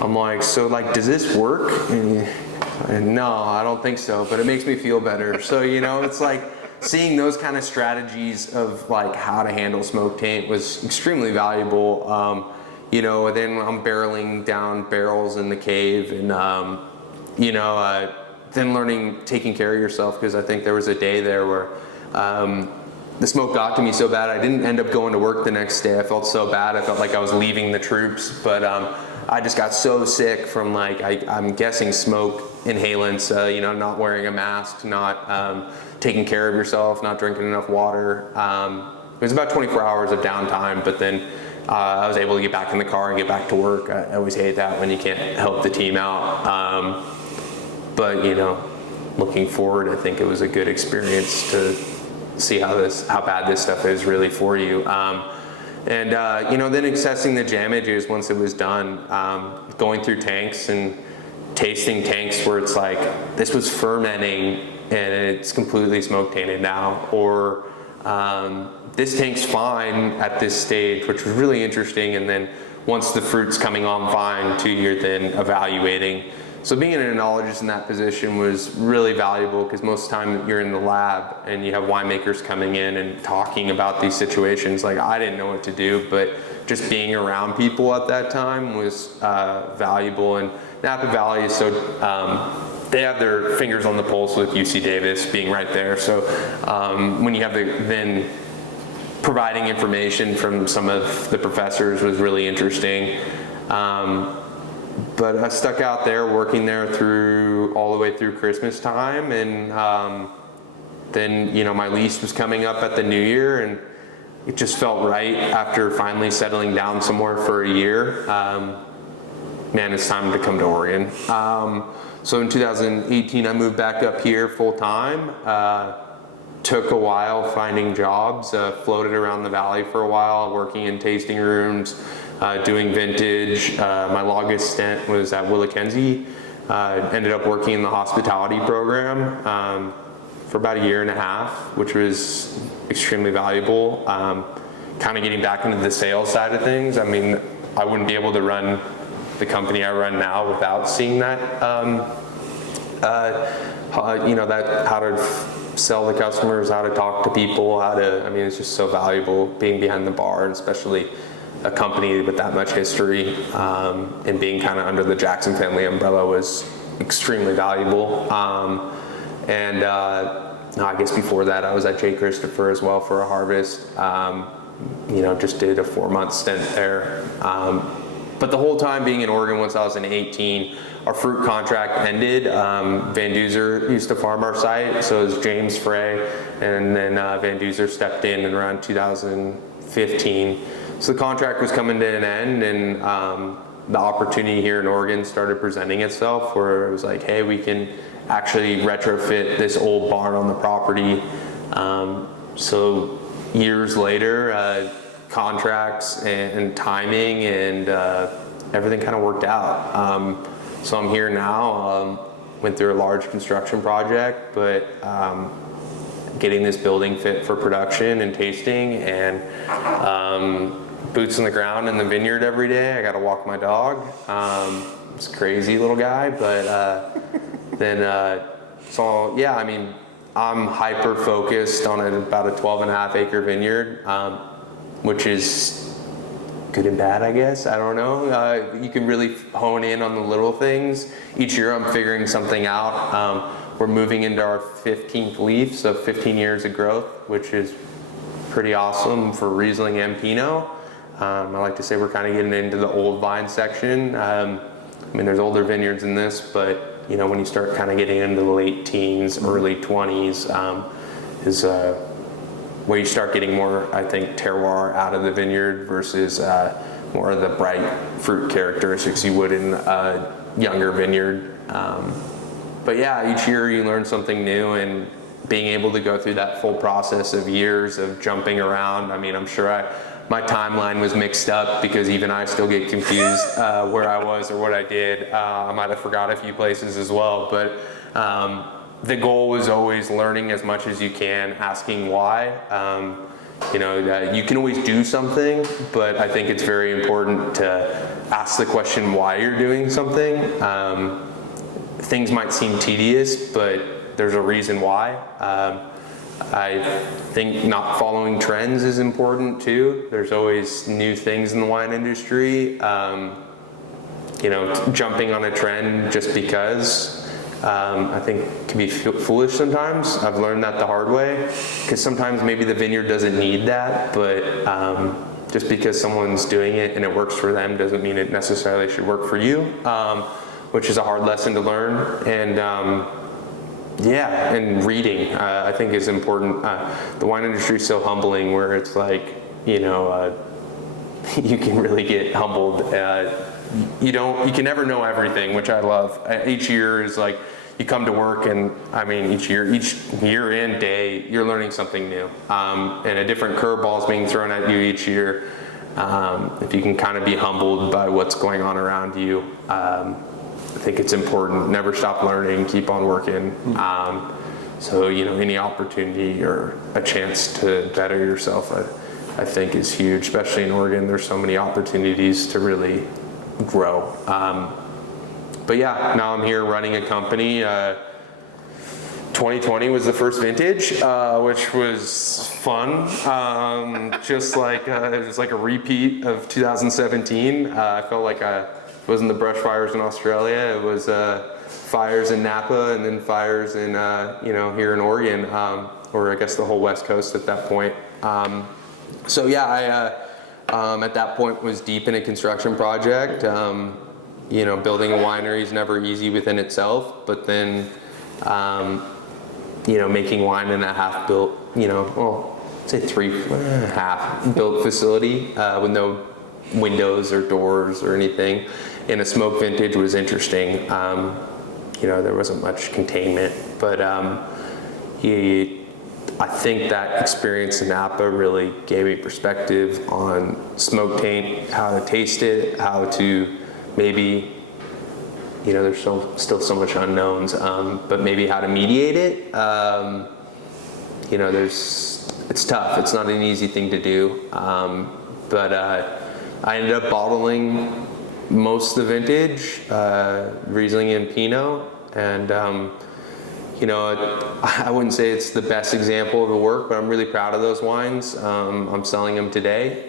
I'm like, so like, does this work? And no, I don't think so, but it makes me feel better. So it's like seeing those kind of strategies of like how to handle smoke taint was extremely valuable. Then I'm barreling down barrels in the cave, and then learning taking care of yourself, because I think there was a day there where the smoke got to me so bad I didn't end up going to work the next day. I felt so bad. I felt like I was leaving the troops, but I just got so sick from like I'm guessing smoke inhalants. Not wearing a mask, not taking care of yourself, not drinking enough water. It was about 24 hours of downtime, but then I was able to get back in the car and get back to work. I always hate that when you can't help the team out. But looking forward, I think it was a good experience to see how bad this stuff is really for you. Then accessing the jamages once it was done, going through tanks and tasting tanks where it's like, this was fermenting and it's completely smoke tainted now, or this tank's fine at this stage, which was really interesting. And then once the fruit's coming on vine too, you're then evaluating. So being an enologist in that position was really valuable, because most of the time you're in the lab and you have winemakers coming in and talking about these situations. Like I didn't know what to do, but just being around people at that time was valuable. And Napa Valley is so, they have their fingers on the pulse with UC Davis being right there. So when you have then providing information from some of the professors was really interesting. But I stuck out there, working there all the way through Christmas time, and then my lease was coming up at the New Year, and it just felt right after finally settling down somewhere for a year. Man, it's time to come to Oregon. So in 2018, I moved back up here full time. Took a while finding jobs, floated around the valley for a while, working in tasting rooms, doing vintage. My longest stint was at Willackenzie. Ended up working in the hospitality program for about a year and a half, which was extremely valuable. Kind of getting back into the sales side of things. I mean, I wouldn't be able to run the company I run now without seeing that how to sell the customers, how to talk to people, it's just so valuable being behind the bar, and especially a company with that much history, and being kind of under the Jackson family umbrella was extremely valuable. I guess before that I was at J. Christopher as well for a harvest. Just did a 4-month stint there. But the whole time being in Oregon, once I was in 18, our fruit contract ended. Van Duzer used to farm our site, so it was James Frey, and then Van Duzer stepped in around 2015. So the contract was coming to an end, and the opportunity here in Oregon started presenting itself, where it was like, hey, we can actually retrofit this old barn on the property. So years later, contracts and timing and everything kind of worked out. So I'm here now. Went through a large construction project, but getting this building fit for production and tasting, and boots on the ground in the vineyard every day. I got to walk my dog. It's a crazy little guy, but I'm hyper focused on about a 12.5 acre vineyard, which is good and bad, I guess. I don't know. You can really hone in on the little things. Each year I'm figuring something out. We're moving into our 15th leaf, so 15 years of growth, which is pretty awesome for Riesling and Pinot. I like to say we're kind of getting into the old vine section. There's older vineyards in this, but when you start kind of getting into the late teens, early 20s, is where you start getting more, I think, terroir out of the vineyard versus more of the bright fruit characteristics you would in a younger vineyard. But yeah, each year you learn something new, and being able to go through that full process of years of jumping around. I'm sure my timeline was mixed up, because even I still get confused where I was or what I did. I might have forgot a few places as well, but the goal was always learning as much as you can, asking why. You can always do something, but I think it's very important to ask the question why you're doing something. Things might seem tedious, but there's a reason why. I think not following trends is important too. There's always new things in the wine industry. Jumping on a trend just because, I think can be foolish sometimes. I've learned that the hard way, because sometimes maybe the vineyard doesn't need that, but just because someone's doing it and it works for them doesn't mean it necessarily should work for you, which is a hard lesson to learn. And reading, I think, is important. The wine industry is so humbling, where it's like, you can really get humbled. You can never know everything, which I love. Each year is like, you come to work, and each year and day, you're learning something new. And a different curveball is being thrown at you each year. If you can kind of be humbled by what's going on around you, I think it's important. Never stop learning, keep on working. Any opportunity or a chance to better yourself, I think is huge, especially in Oregon. There's so many opportunities to really grow. But yeah, now I'm here running a company. 2020 was the first vintage, which was fun. Just like it was like a repeat of 2017. I felt like it wasn't the brush fires in Australia. It was fires in Napa, and then fires in here in Oregon, or I guess the whole West Coast at that point. I at that point was deep in a construction project. Building a winery is never easy within itself, but then making wine in a half-built, say 3.5 built facility with no windows or doors or anything in a smoke vintage was interesting. There wasn't much containment, but I think that experience in Napa really gave me perspective on smoke taint, how to taste it, how to maybe, there's still so much unknowns, but maybe how to mediate it. It's tough. It's not an easy thing to do, but I ended up bottling most of the vintage, Riesling and Pinot, and I wouldn't say it's the best example of the work, but I'm really proud of those wines. I'm selling them today.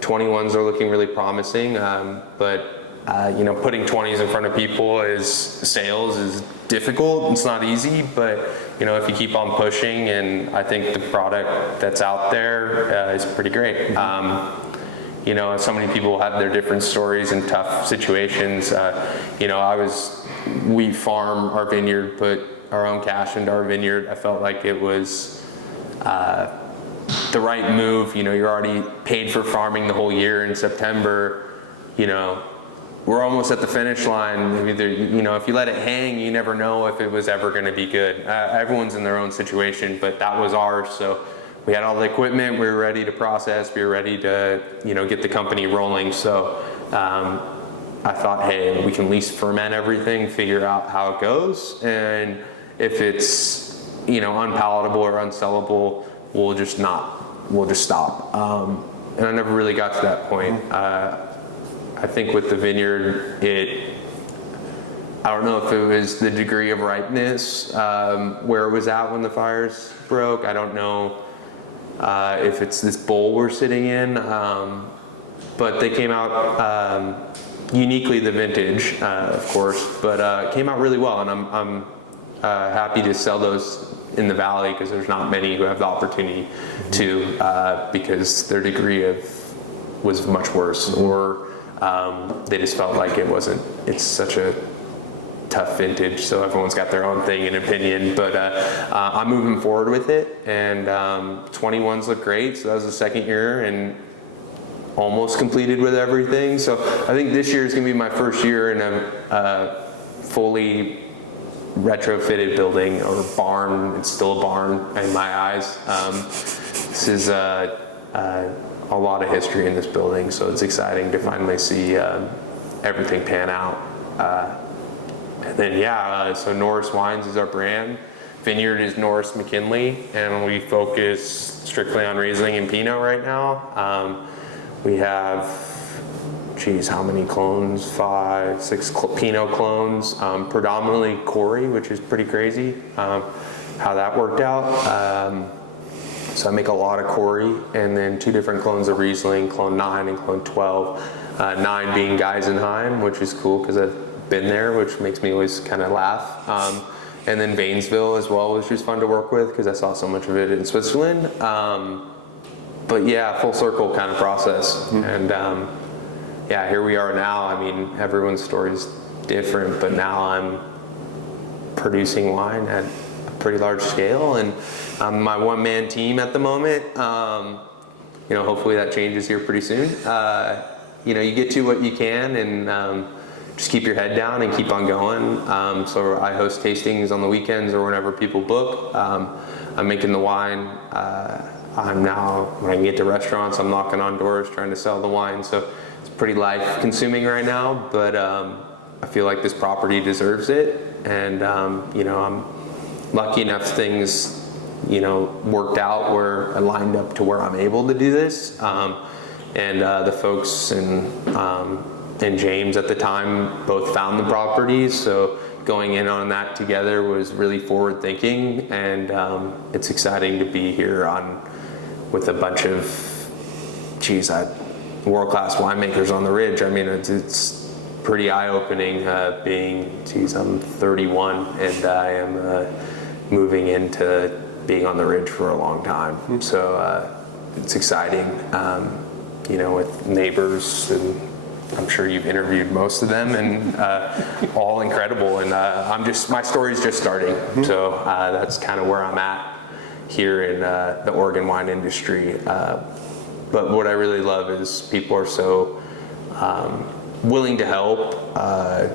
21s are looking really promising, but putting 20s in front of people sales is difficult. It's not easy, but if you keep on pushing, and I think the product that's out there is pretty great. So many people have their different stories and tough situations. We farm our vineyard, put our own cash into our vineyard. I felt like it was the right move. You're already paid for farming the whole year in September. We're almost at the finish line. Either, if you let it hang, you never know if it was ever going to be good. Everyone's in their own situation, but that was ours. So we had all the equipment. We were ready to process. We were ready to, get the company rolling. So I thought, hey, we can at least ferment everything, figure out how it goes, and if it's unpalatable or unsellable, we'll just stop. And I never really got to that point. I think with the vineyard, I don't know if it was the degree of ripeness, where it was at when the fires broke. I don't know if it's this bowl we're sitting in, but they came out uniquely, the vintage, of course, but came out really well, and I'm happy to sell those in the valley, because there's not many who have the opportunity to, because their degree was much worse, or they just felt like it's such a tough vintage, so everyone's got their own thing and opinion, but I'm moving forward with it, and 21s look great, so that was the second year, and almost completed with everything. So I think this year is going to be my first year in a fully retrofitted building, or barn. It's still a barn in my eyes. This is a lot of history in this building, so it's exciting to finally see everything pan out. And then so Norris Wines is our brand. Vineyard is Norris McKinley, and we focus strictly on Riesling and Pinot right now. We have, how many clones? 5, 6 Pinot clones, predominantly Corey, which is pretty crazy how that worked out. So I make a lot of Corey, and then 2 different clones of Riesling, clone 9 and clone 12. 9 being Geisenheim, which is cool because I've been there, which makes me always kind of laugh. And then Vainsville as well, which is fun to work with because I saw so much of it in Switzerland. But yeah, full circle kind of process. And here we are now. I mean, everyone's story is different, but now I'm producing wine at a pretty large scale, and I'm my one-man team at the moment. Hopefully that changes here pretty soon. You get to what you can, and just keep your head down and keep on going. So I host tastings on the weekends or whenever people book. I'm making the wine. I'm now, when I can get to restaurants, I'm knocking on doors trying to sell the wine. So it's pretty life consuming right now, but I feel like this property deserves it. And, I'm lucky enough things, worked out where I lined up to where I'm able to do this. And the folks and James at the time both found the properties. So going in on that together was really forward thinking. And it's exciting to be here with a bunch of, world-class winemakers on the ridge. I mean, it's pretty eye-opening being, I'm 31 and I am moving into being on the ridge for a long time. So it's exciting, with neighbors, and I'm sure you've interviewed most of them, and all incredible. And my story's just starting. So that's kind of where I'm at here in the Oregon wine industry. But what I really love is people are so willing to help. I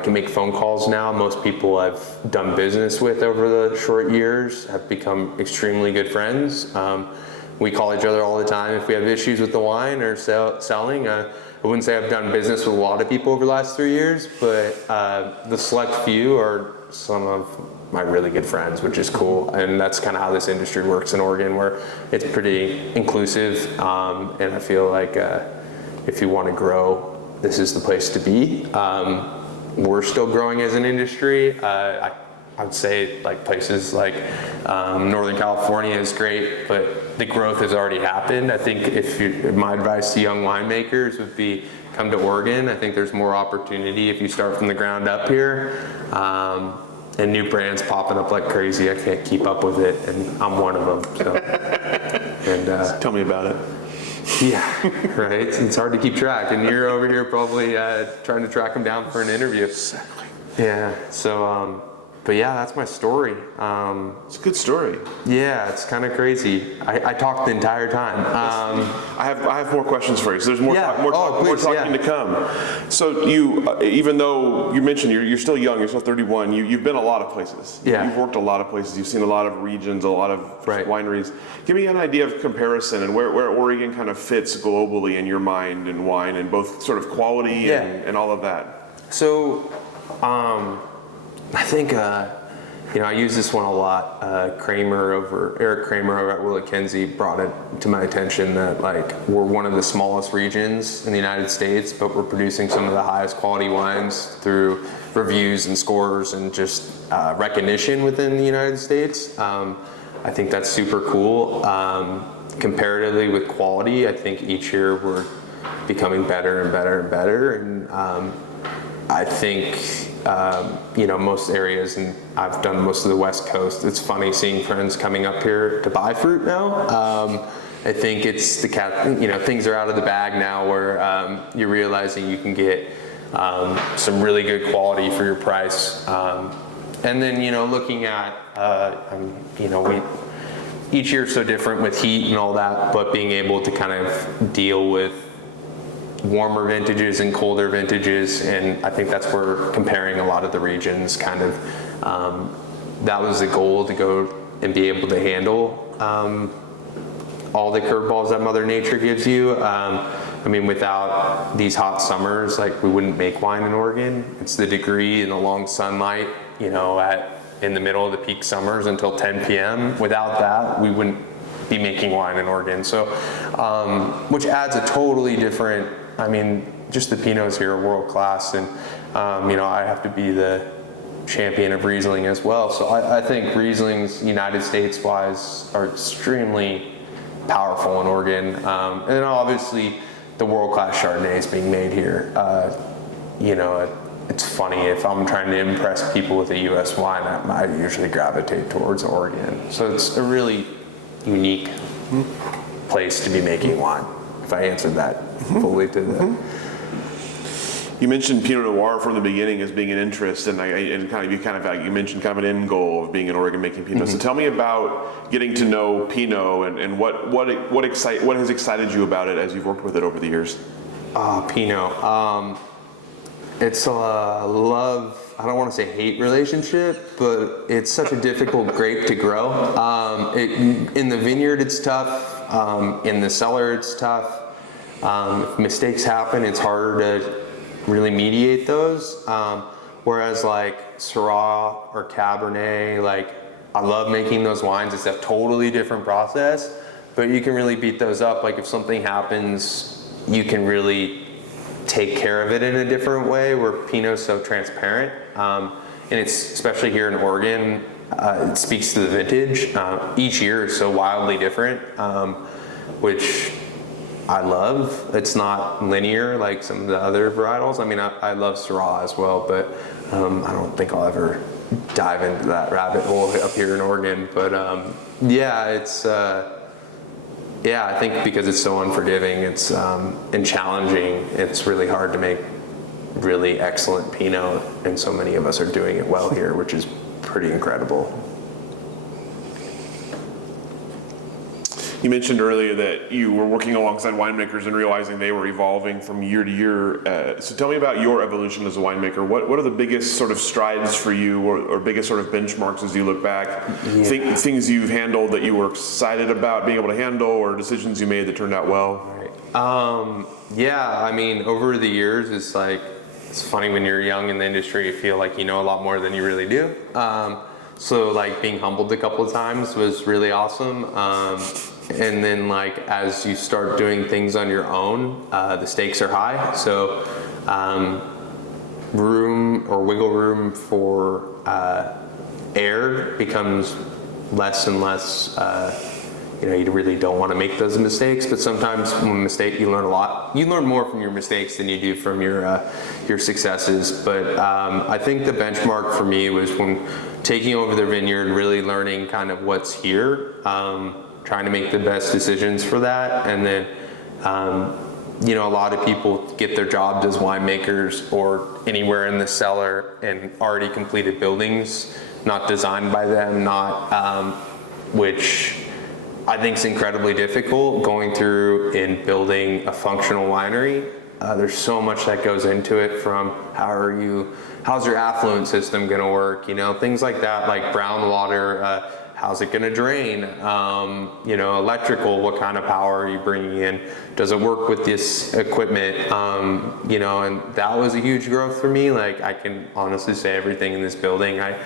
can make phone calls now. Most people I've done business with over the short years have become extremely good friends. We call each other all the time if we have issues with the wine or selling. I wouldn't say I've done business with a lot of people over the last 3 years, but the select few are some of my really good friends, which is cool. And that's kind of how this industry works in Oregon, where it's pretty inclusive. And I feel like if you want to grow, this is the place to be. We're still growing as an industry. I I'd say like places like Northern California is great, but the growth has already happened. I think my advice to young winemakers would be come to Oregon. I think there's more opportunity if you start from the ground up here. And new brands popping up like crazy. I can't keep up with it, and I'm one of them. So. And tell me about it. Yeah, right. It's hard to keep track, and you're over here probably trying to track them down for an interview. Exactly. Yeah. So, but yeah, that's my story. It's a good story. Yeah, it's kind of crazy. I talked the entire time. I have more questions for you. So there's more talking to come. So you, even though you mentioned you're still young, you're still 31. You've been a lot of places. Yeah. You've worked a lot of places. You've seen a lot of regions, a lot of wineries. Give me an idea of comparison and where Oregon kind of fits globally in your mind in wine, and both sort of quality and all of that. So, I think, I use this one a lot. Eric Kramer over at Willet Kenzie brought it to my attention that like we're one of the smallest regions in the United States, but we're producing some of the highest quality wines through reviews and scores and just recognition within the United States. I think that's super cool. Comparatively with quality, I think each year we're becoming better and better and better. And I think, most areas, and I've done most of the West Coast, it's funny seeing friends coming up here to buy fruit now. I think it's things are out of the bag now where you're realizing you can get some really good quality for your price. And then, looking at, each year is so different with heat and all that, but being able to kind of deal with warmer vintages and colder vintages, and I think that's where comparing a lot of the regions kind of, that was the goal, to go and be able to handle all the curveballs that Mother Nature gives you. Without these hot summers, like we wouldn't make wine in Oregon. It's the degree and the long sunlight, in the middle of the peak summers until 10 p.m. Without that, we wouldn't be making wine in Oregon. So, which adds a totally different, just the Pinots here are world class, and I have to be the champion of Riesling as well. So I think Rieslings, United States wise, are extremely powerful in Oregon. And then obviously the world class Chardonnays being made here. It's funny, if I'm trying to impress people with a U.S. wine, I usually gravitate towards Oregon. So it's a really unique place to be making wine, if I answered that fully to the... You mentioned Pinot Noir from the beginning as being an interest, and you mentioned kind of an end goal of being in Oregon making Pinot. So tell me about getting to know Pinot and what has excited you about it as you've worked with it over the years. Pinot. It's a love, I don't want to say hate relationship, but it's such a difficult grape to grow. In the vineyard it's tough, in the cellar it's tough. If mistakes happen, it's harder to really mediate those. Whereas like Syrah or Cabernet, like I love making those wines. It's a totally different process, but you can really beat those up. Like if something happens, you can really take care of it in a different way, where Pinot's so transparent. And it's, especially here in Oregon, it speaks to the vintage. Each year is so wildly different, which I love. It's not linear like some of the other varietals. I love Syrah as well, but I don't think I'll ever dive into that rabbit hole up here in Oregon. But I think because it's so unforgiving, it's and challenging, it's really hard to make really excellent Pinot, and so many of us are doing it well here, which is pretty incredible. You mentioned earlier that you were working alongside winemakers and realizing they were evolving from year to year. So tell me about your evolution as a winemaker. What are the biggest sort of strides for you, or biggest sort of benchmarks as you look back? Yeah. Things you've handled that you were excited about being able to handle, or decisions you made that turned out well? Over the years, it's funny when you're young in the industry, you feel like you know a lot more than you really do. So like being humbled a couple of times was really awesome. And then like as you start doing things on your own, the stakes are high. So room or wiggle room for air becomes less and less, you really don't want to make those mistakes, but sometimes from a mistake you learn a lot. You learn more from your mistakes than you do from your successes. But I think the benchmark for me was when taking over the vineyard, really learning kind of what's here, trying to make the best decisions for that. And then, a lot of people get their jobs as winemakers or anywhere in the cellar in already completed buildings, not designed by them, which I think is incredibly difficult going through and building a functional winery. There's so much that goes into it, from how's your affluent system going to work, things like that, like brown water, how's it going to drain, electrical, what kind of power are you bringing in, does it work with this equipment, and that was a huge growth for me. Like, I can honestly say everything in this building, I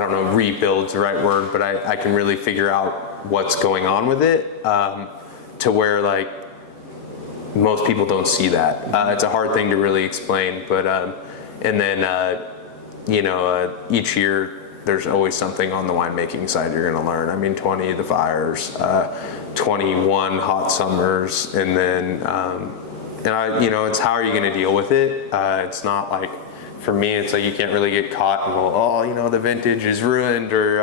don't know, rebuild's the right word, but I can really figure out what's going on with it, to where like most people don't see that. It's a hard thing to really explain, but and then each year there's always something on the winemaking side you're going to learn. I mean, 20 the fires, 21 hot summers, and then it's how are you going to deal with it. It's not like, for me, it's like you can't really get caught and go, the vintage is ruined, or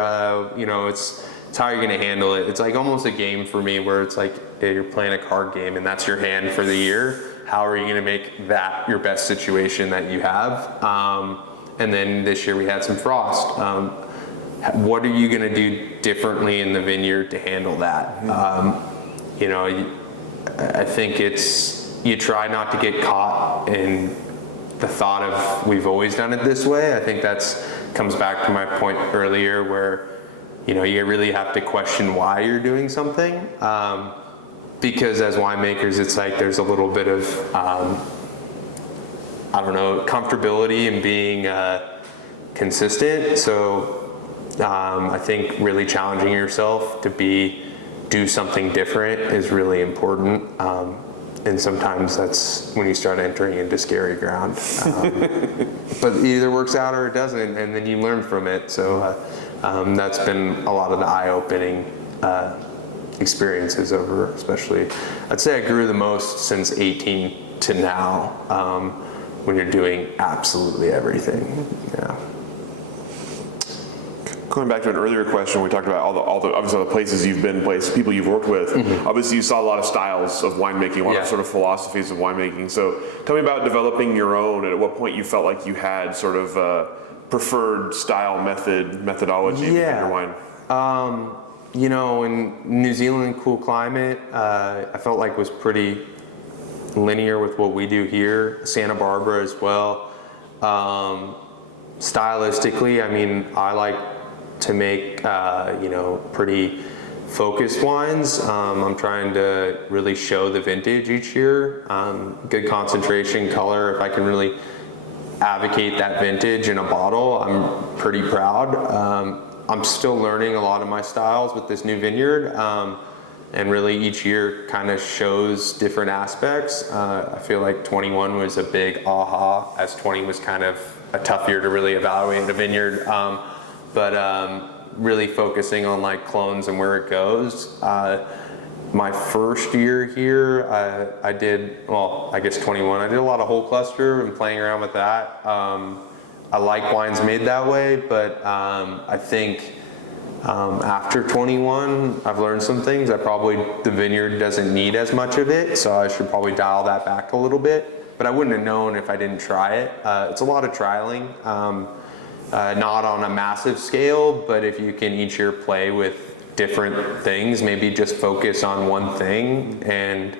it's how you're going to handle it. It's like almost a game for me, where it's like you're playing a card game and that's your hand for the year. How are you going to make that your best situation that you have? And then this year we had some frost. What are you going to do differently in the vineyard to handle that? I think you try not to get caught in the thought of we've always done it this way. I think comes back to my point earlier, where you really have to question why you're doing something, because as winemakers, it's like there's a little bit of comfortability in being consistent. So I think really challenging yourself to do something different is really important. And sometimes that's when you start entering into scary ground. But it either works out or it doesn't, and then you learn from it. So that's been a lot of the eye-opening experiences over, especially, I'd say I grew the most since 18 to now, when you're doing absolutely everything. Yeah. Going back to an earlier question, we talked about all the obviously all the places you've been, people you've worked with. Mm-hmm. Obviously, you saw a lot of styles of winemaking, a lot of sort of philosophies of winemaking. So, tell me about developing your own, and at what point you felt like you had sort of preferred style, methodology in your wine. In New Zealand, cool climate, I felt like was pretty linear with what we do here. Santa Barbara as well. Stylistically, I like to make pretty focused wines. I'm trying to really show the vintage each year. Good concentration, color. If I can really advocate that vintage in a bottle, I'm pretty proud. I'm still learning a lot of my styles with this new vineyard, and really each year kind of shows different aspects. I feel like 21 was a big aha, as 20 was kind of a tough year to really evaluate a vineyard. But really focusing on like clones and where it goes. My first year here, I did 21. I did a lot of whole cluster and playing around with that. I like wines made that way, but I think after 21, I've learned some things. The vineyard doesn't need as much of it, so I should probably dial that back a little bit. But I wouldn't have known if I didn't try it. It's a lot of trialing. Not on a massive scale, but if you can each year play with different things, maybe just focus on one thing, and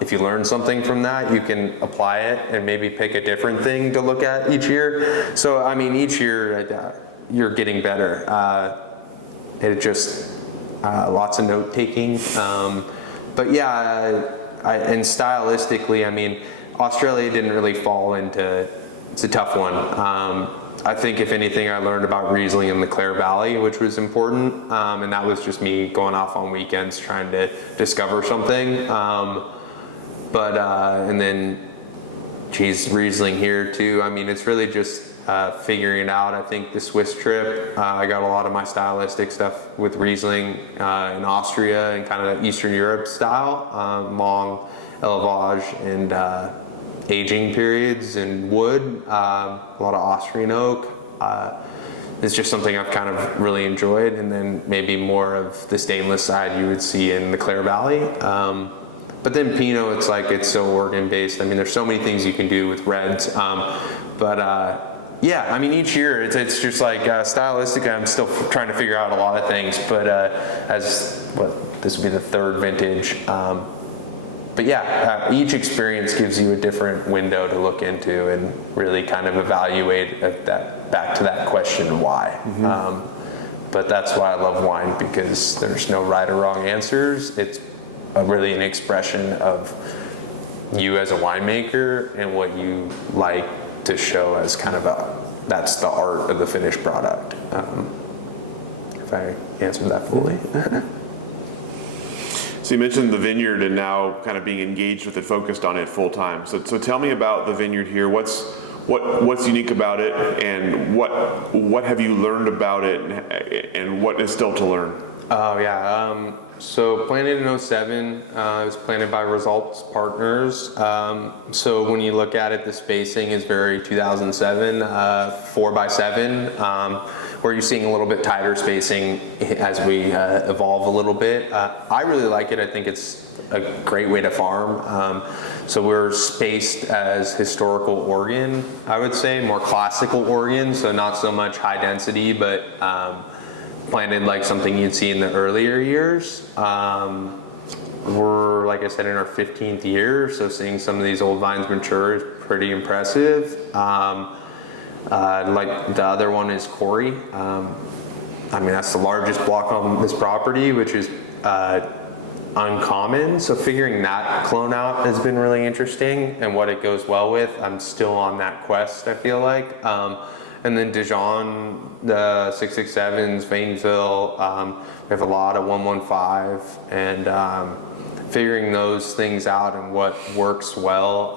if you learn something from that, you can apply it and maybe pick a different thing to look at each year. So each year you're getting better. It just lots of note taking, but and stylistically, Australia didn't really fall into. It's a tough one. I think if anything, I learned about Riesling in the Clare Valley, which was important, and that was just me going off on weekends trying to discover something. And then, Riesling here too. It's really just figuring out, I think, the Swiss trip. I got a lot of my stylistic stuff with Riesling in Austria and kind of Eastern Europe style, long élevage and aging periods in wood, a lot of Austrian oak. It's just something I've kind of really enjoyed, and then maybe more of the stainless side you would see in the Clare Valley. But then Pinot, it's so organ based. I mean, there's so many things you can do with reds. Yeah, I mean, each year it's just like stylistically, I'm still trying to figure out a lot of things. But this will be the third vintage. But yeah, each experience gives you a different window to look into and really kind of evaluate back to that question, why. But that's why I love wine, because there's no right or wrong answers. It's really an expression of you as a winemaker and what you like to show as kind of that's the art of the finished product. If I answered that fully. So you mentioned the vineyard and now kind of being engaged with it, focused on it full time. So tell me about the vineyard here. What's unique about it, and what have you learned about it, and what is still to learn? Oh yeah. So planted in 07, it was planted by Results Partners. So when you look at it, the spacing is very 2007, 4x7, where you're seeing a little bit tighter spacing as we evolve a little bit. I really like it. I think it's a great way to farm. So we're spaced as historical Oregon, I would say, more classical Oregon, so not so much high density, but planted like something you'd see in the earlier years. We're, like I said, in our 15th year, so seeing some of these old vines mature is pretty impressive. Like the other one is Corey. I mean, that's the largest block on this property, which is uncommon. So figuring that clone out has been really interesting, and what it goes well with. I'm still on that quest, I feel like. And then Dijon, the 667s, Vainville, we have a lot of 115, and figuring those things out and what works well,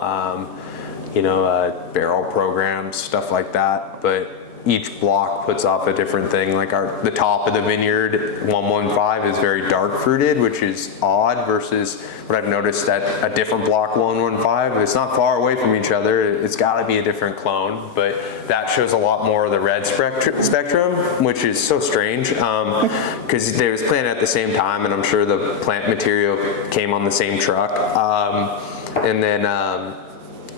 barrel programs, stuff like that. But each block puts off a different thing. Like the top of the vineyard, 115, is very dark fruited, which is odd versus what I've noticed at a different block, 115. It's not far away from each other. It's got to be a different clone, but that shows a lot more of the red spectrum, which is so strange because they was planted at the same time, and I'm sure the plant material came on the same truck. And then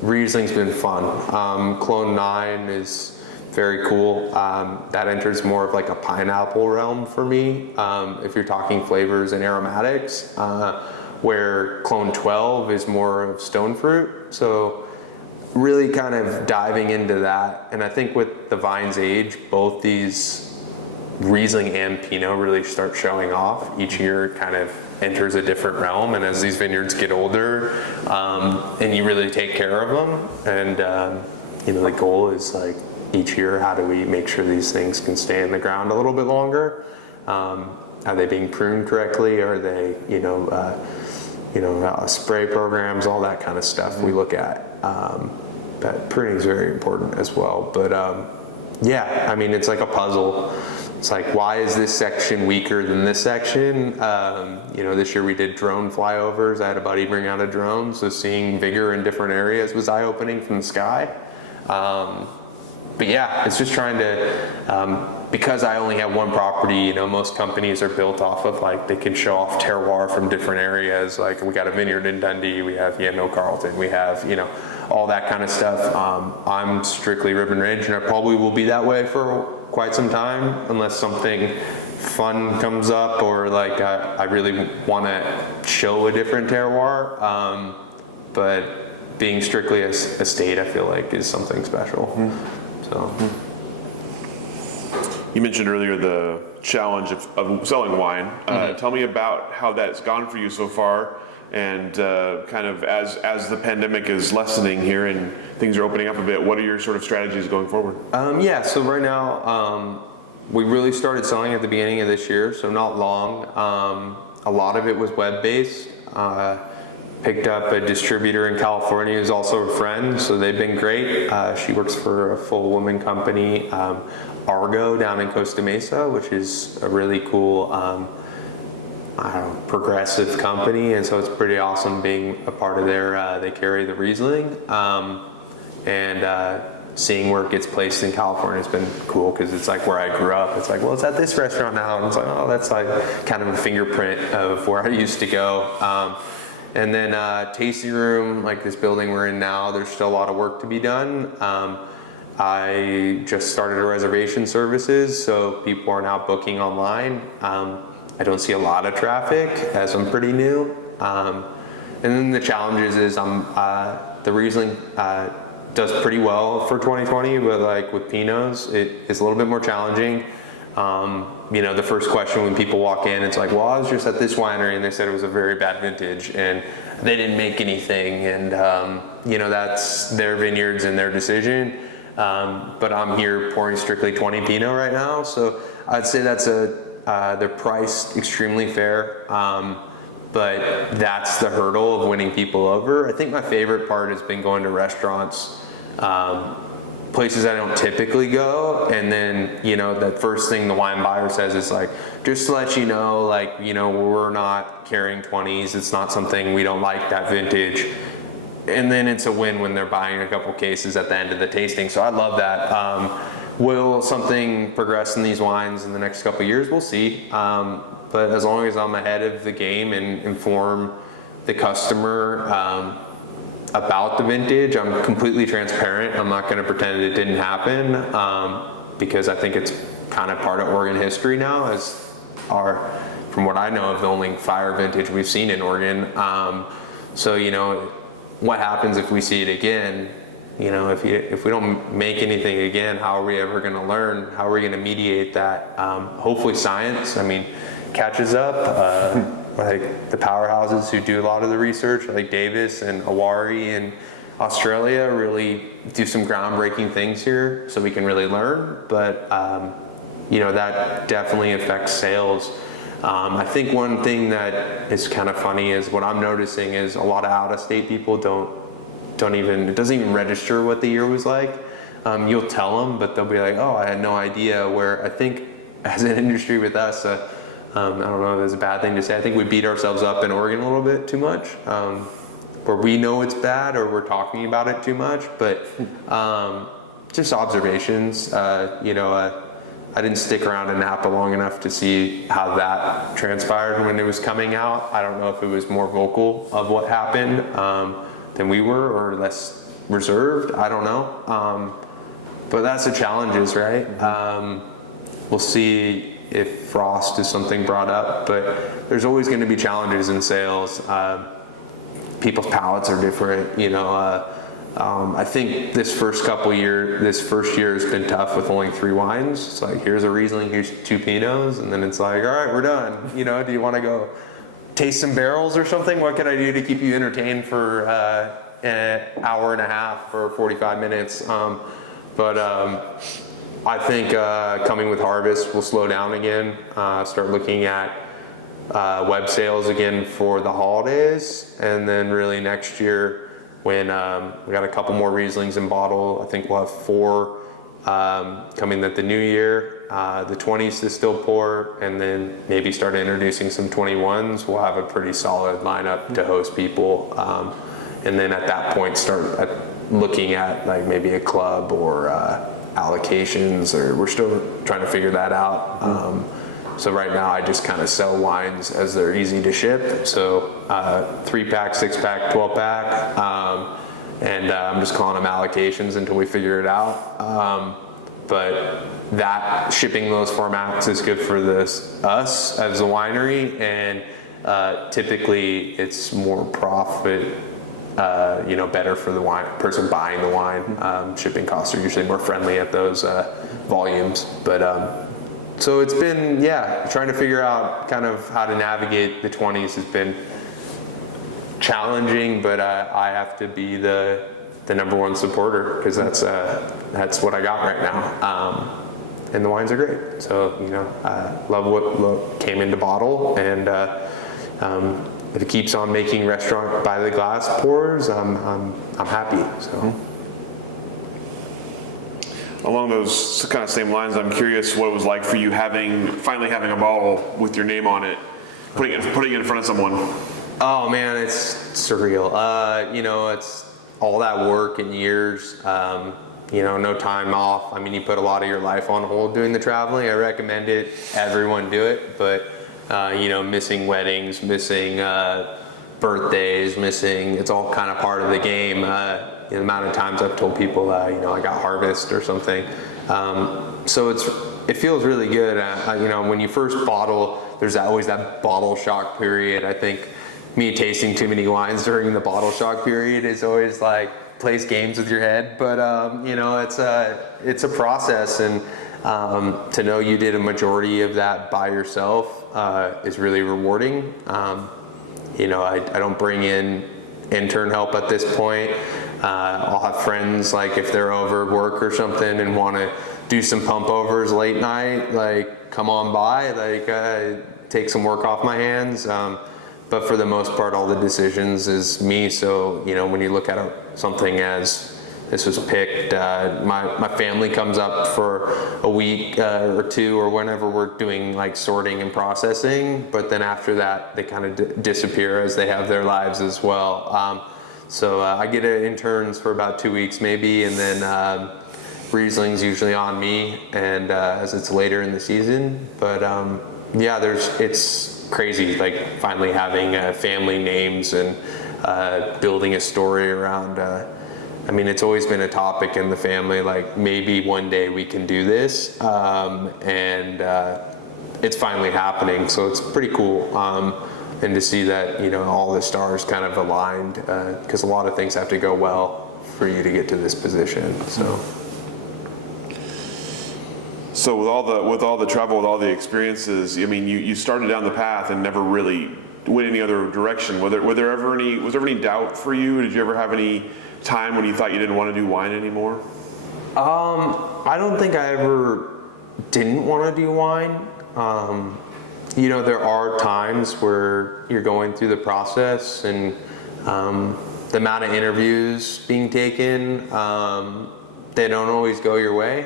Riesling's been fun. Clone 9 is very cool. That enters more of like a pineapple realm for me, if you're talking flavors and aromatics, where Clone 12 is more of stone fruit. So really kind of diving into that. And I think with the vine's age, both these Riesling and Pinot really start showing off. Each year it kind of enters a different realm, and as these vineyards get older, and you really take care of them, and the goal is like, each year, how do we make sure these things can stay in the ground a little bit longer? Are they being pruned correctly? Are they, spray programs, all that kind of stuff we look at. But pruning is very important as well. But yeah, I mean, it's like a puzzle. It's like, why is this section weaker than this section? This year we did drone flyovers. I had a buddy bring out a drone, so seeing vigor in different areas was eye-opening from the sky. But yeah, it's just trying to, because I only have one property, most companies are built off of they can show off terroir from different areas. Like we got a vineyard in Dundee, we have Mill Carlton, we have, all that kind of stuff. I'm strictly Ribbon Ridge, and I probably will be that way for quite some time, unless something fun comes up, or I really want to show a different terroir. But being strictly a state, I feel like, is something special. So. You mentioned earlier the challenge of selling wine. Tell me about how that's gone for you so far, and kind of as the pandemic is lessening here and things are opening up a bit, what are your sort of strategies going forward? So right now, we really started selling at the beginning of this year, so not long. A lot of it was web-based. picked up a distributor in California who's also a friend, so they've been great. She works for a full woman company, Argo, down in Costa Mesa, which is a really cool, progressive company, and so it's pretty awesome being a part of their, they carry the Riesling, and seeing where it gets placed in California has been cool, because it's like where I grew up. It's like, well, it's at this restaurant now, and it's like, oh, that's like kind of a fingerprint of where I used to go. And then tasting room, like this building we're in now, there's still a lot of work to be done. I just started a reservation services, so people are now booking online. I don't see a lot of traffic as I'm pretty new. And then the challenges is the Riesling does pretty well for 2020, but like with Pinots, it is a little bit more challenging. The first question when people walk in, it's like, well, I was just at this winery and they said it was a very bad vintage and they didn't make anything. And, that's their vineyards and their decision. But I'm here pouring strictly 20 Pinot right now. So I'd say they're priced extremely fair. But that's the hurdle of winning people over. I think my favorite part has been going to restaurants, places I don't typically go, and then the first thing the wine buyer says is like, just to let you know, we're not carrying 20s, it's not something, we don't like that vintage. And then it's a win when they're buying a couple cases at the end of the tasting. So I love that. Will something progress in these wines in the next couple of years? We'll see. But as long as I'm ahead of the game and inform the customer about the vintage, I'm completely transparent. I'm not going to pretend it didn't happen, because I think it's kind of part of Oregon history now, from what I know, of the only fire vintage we've seen in Oregon. So what happens if we see it again? If we don't make anything again, how are we ever going to learn? How are we going to mediate that? Hopefully science, catches up. Like the powerhouses who do a lot of the research, like Davis and Awari in Australia, really do some groundbreaking things here, so we can really learn. But that definitely affects sales. I think one thing that is kind of funny is what I'm noticing is a lot of out-of-state people don't even, it doesn't even register what the year was like. You'll tell them, but they'll be like, oh, I had no idea. Where I think as an industry with us, I don't know if it's a bad thing to say, I think we beat ourselves up in Oregon a little bit too much, where we know it's bad or we're talking about it too much, but just observations. I didn't stick around in Napa long enough to see how that transpired when it was coming out. I don't know if it was more vocal of what happened than we were, or less reserved. I don't know. But that's the challenges, right? We'll see if frost is something brought up, but there's always going to be challenges in sales. People's palates are different. I think this first year has been tough with only 3 wines. It's like, here's a Riesling, here's 2 Pinots, and then it's like, all right, we're done. Do you want to go taste some barrels or something? What can I do to keep you entertained for an hour and a half or 45 minutes? I think coming with harvest, we'll slow down again, start looking at web sales again for the holidays, and then really next year, when we got a couple more Rieslings in bottle, I think we'll have 4 coming at the new year, the 20s to still pour, and then maybe start introducing some 21s. We'll have a pretty solid lineup to host people, and then at that point start looking at like maybe a club or allocations, or we're still trying to figure that out. So right now I just kind of sell wines as they're easy to ship. So 3-pack, 6-pack, 12-pack, and I'm just calling them allocations until we figure it out. But that shipping those formats is good for us as a winery, and typically it's more profit, better for the person buying the wine. Shipping costs are usually more friendly at those volumes, but. So it's been, trying to figure out kind of how to navigate the 20s has been challenging, but I have to be the number one supporter, because that's what I got right now. And the wines are great. So, I love what came into bottle, and if it keeps on making restaurant by the glass pours, I'm happy. So. Along those kind of same lines, I'm curious what it was like for you finally having a bottle with your name on it, putting it in front of someone. Oh man, it's surreal. It's all that work and years. No time off. I mean, you put a lot of your life on hold doing the traveling. I recommend it. Everyone do it, but missing weddings, missing birthdays, it's all kind of part of the game. The amount of times I've told people, I got harvest or something. So it feels really good. When you first bottle, there's always that bottle shock period. I think me tasting too many wines during the bottle shock period is always like plays games with your head. But it's a process, and to know you did a majority of that by yourself is really rewarding. I don't bring in intern help at this point. I'll have friends, like if they're over work or something and want to do some pump overs late night, like come on by, take some work off my hands. But for the most part, all the decisions is me. So, when you look at something as this was picked, my family comes up for a week or two or whenever we're doing like sorting and processing. But then after that, they kind of disappear as they have their lives as well. So I get interns for about 2 weeks maybe, and then Riesling's usually on me, and as it's later in the season. But it's crazy, like finally having family names and building a story around. It's always been a topic in the family, like maybe one day we can do this, and it's finally happening. So it's pretty cool. And to see that, all the stars kind of aligned, because a lot of things have to go well for you to get to this position. So with all the travel, with all the experiences, you started down the path and never really went any other direction. Was there ever any doubt for you? Did you ever have any time when you thought you didn't want to do wine anymore? I don't think I ever didn't want to do wine. There are times where you're going through the process and the amount of interviews being taken, they don't always go your way.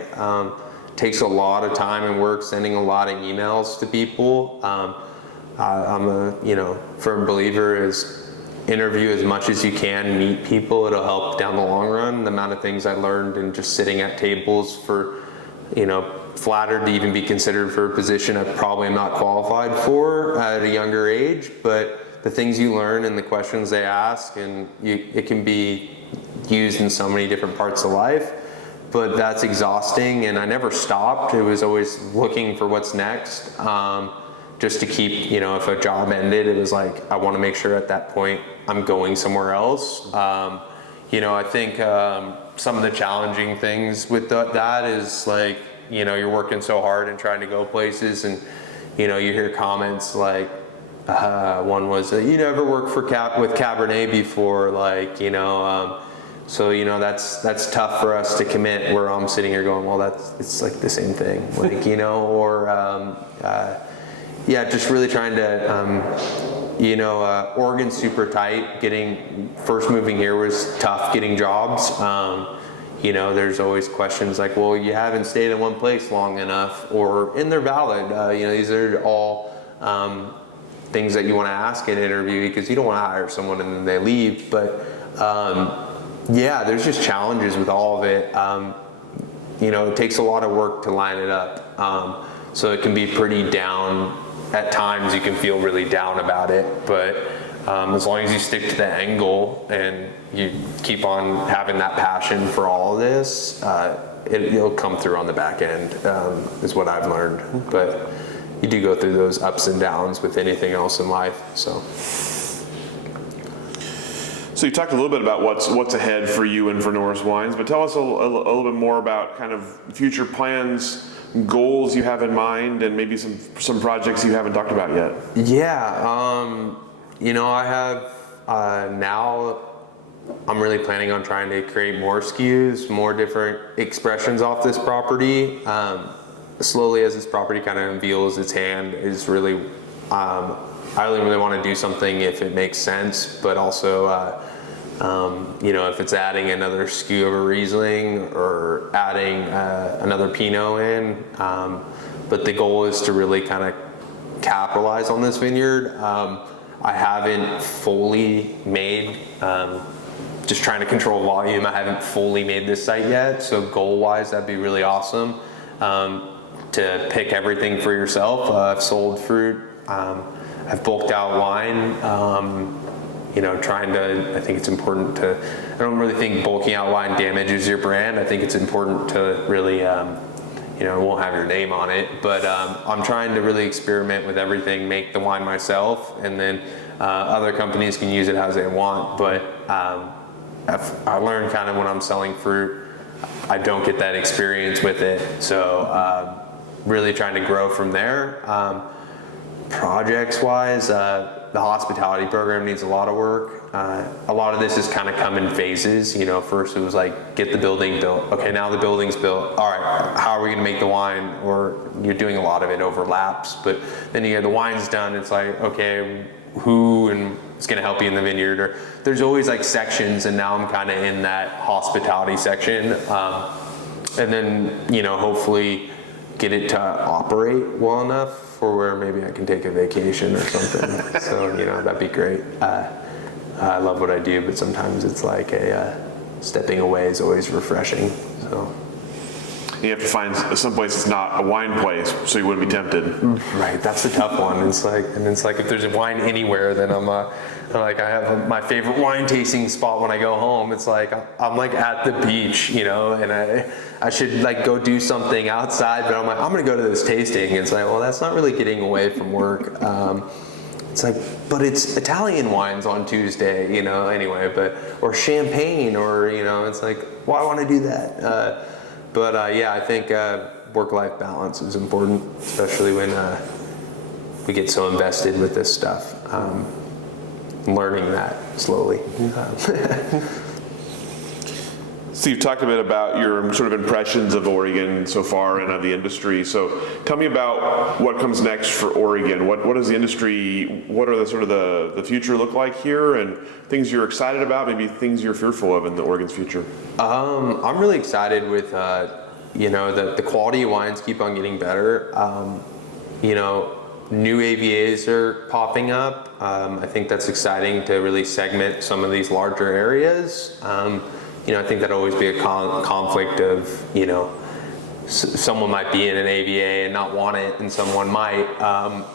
Takes a lot of time and work sending a lot of emails to people. I'm a firm believer is interview as much as you can, meet people. It'll help down the long run. The amount of things I learned in just sitting at tables for, flattered to even be considered for a position I probably am not qualified for at a younger age, but the things you learn and the questions they ask, and it can be used in so many different parts of life. But that's exhausting, and I never stopped. It was always looking for what's next, just to keep, if a job ended, it was like, I want to make sure at that point I'm going somewhere else. I think some of the challenging things with that is like, you're working so hard and trying to go places, and, you hear comments like, one was, you never worked with Cabernet before, like, so that's tough for us to commit, where I'm sitting here going, well, it's like the same thing, like, just really trying to Oregon's super tight. First moving here was tough getting jobs. There's always questions like, well, you haven't stayed in one place long enough, and they're valid. These are all things that you want to ask in an interview, because you don't want to hire someone and then they leave. But there's just challenges with all of it. It takes a lot of work to line it up. So it can be pretty down. At times you can feel really down about it, but as long as you stick to the end goal and you keep on having that passion for all of this, it'll come through on the back end, is what I've learned. But you do go through those ups and downs with anything else in life. So you talked a little bit about what's ahead for you and for Norris Wines, but tell us a little bit more about kind of future plans, goals you have in mind, and maybe some projects you haven't talked about yet. I have now I'm really planning on trying to create more SKUs, more different expressions off this property. Slowly as this property kind of unveils its hand is really I only really want to do something if it makes sense, but also, if it's adding another SKU of a Riesling or adding another Pinot in. But the goal is to really kind of capitalize on this vineyard. I haven't fully made, just trying to control volume, I haven't fully made this site yet. So goal-wise, that'd be really awesome to pick everything for yourself. I've sold fruit, I've bulked out wine. I think it's important to, I don't really think bulking out wine damages your brand. I think it's important to really, it won't have your name on it, but I'm trying to really experiment with everything, make the wine myself, and then other companies can use it as they want. But I learned kind of when I'm selling fruit, I don't get that experience with it. So really trying to grow from there. Projects-wise, the hospitality program needs a lot of work. A lot of this has kind of come in phases. First it was like, get the building built. Okay, now the building's built. All right, how are we gonna make the wine? Or you're doing a lot of it overlaps, but then you get the wine's done. It's like, okay, who and is gonna help you in the vineyard? Or there's always like sections, and now I'm kind of in that hospitality section. And then, hopefully get it to operate well enough for where maybe I can take a vacation or something. So, that'd be great. I love what I do, but sometimes it's like stepping away is always refreshing. So you have to find some place that's not a wine place, so you wouldn't be tempted. Right, that's the tough one. It's like if there's a wine anywhere, then I have my favorite wine tasting spot when I go home. It's like I'm like at the beach, and I should like go do something outside, but I'm like, I'm gonna go to this tasting. It's like, well, that's not really getting away from work. It's like, but it's Italian wines on Tuesday, anyway, or champagne, or, it's like, well, I want to do that. I think work-life balance is important, especially when we get so invested with this stuff. Learning that slowly. So you've talked a bit about your sort of impressions of Oregon so far and of the industry. So tell me about what comes next for Oregon. What is the industry, what are the sort of the future look like here, and things you're excited about, maybe things you're fearful of in the Oregon's future? I'm really excited with, the quality of wines keep on getting better. New AVAs are popping up. I think that's exciting to really segment some of these larger areas. I think that'd always be a conflict of, someone might be in an AVA and not want it, and someone might.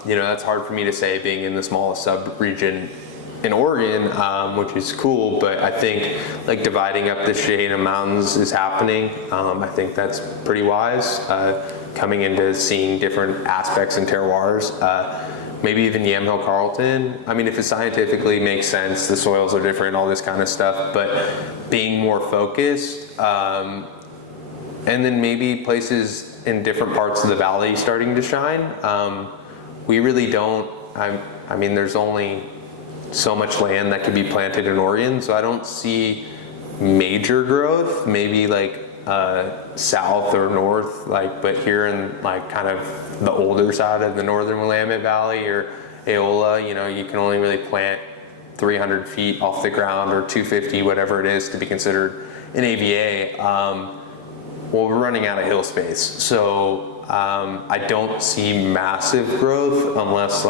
That's hard for me to say being in the smallest sub-region in Oregon, which is cool, but I think like dividing up the chain of mountains is happening. I think that's pretty wise, coming into seeing different aspects and terroirs. Maybe even Yamhill Carlton. I mean, if it scientifically makes sense, the soils are different, all this kind of stuff, but being more focused, and then maybe places in different parts of the valley starting to shine. We really don't, there's only so much land that can be planted in Oregon, so I don't see major growth, maybe like south or north, but here in kind of the older side of the northern Willamette Valley or Eola, you can only really plant 300 feet off the ground or 250, whatever it is to be considered an AVA. Well, we're running out of hill space, so I don't see massive growth unless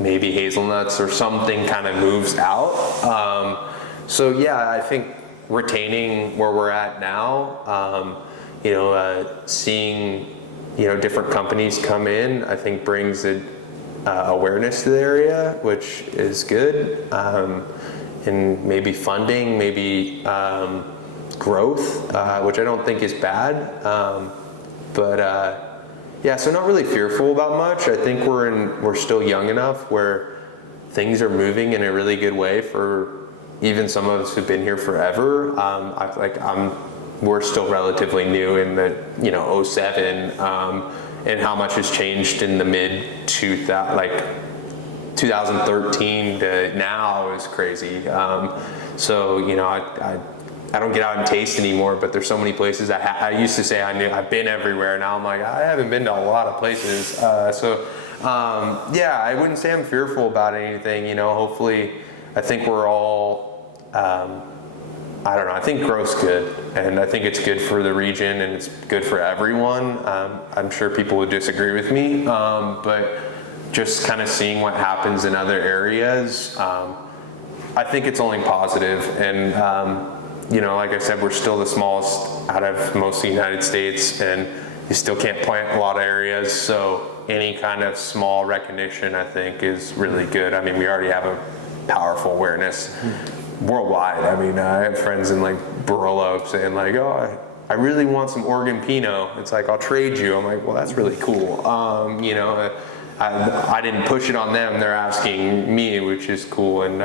maybe hazelnuts or something kind of moves out. I think retaining where we're at now, seeing different companies come in, I think brings awareness to the area, which is good, and maybe funding, maybe growth, which I don't think is bad, so not really fearful about much. I think we're still young enough where things are moving in a really good way for even some of us who've been here forever. We're still relatively new in the 07, and how much has changed in the mid 2013 to now is crazy. I don't get out and taste anymore, but there's so many places I used to say I've been everywhere. Now I'm like, I haven't been to a lot of places. So Yeah, I wouldn't say I'm fearful about anything. Hopefully, I think we're all, I don't know, I think growth's good, and I think it's good for the region, and it's good for everyone. I'm sure people would disagree with me, but just kind of seeing what happens in other areas, I think it's only positive. And like I said, we're still the smallest out of most of the United States, and you still can't plant a lot of areas, so any kind of small recognition, I think, is really good. I mean, we already have a powerful awareness worldwide. I mean, I have friends in like Barolo saying like, oh, I really want some Oregon Pinot. It's like, I'll trade you. I'm like, well, that's really cool. I didn't push it on them. They're asking me, which is cool. And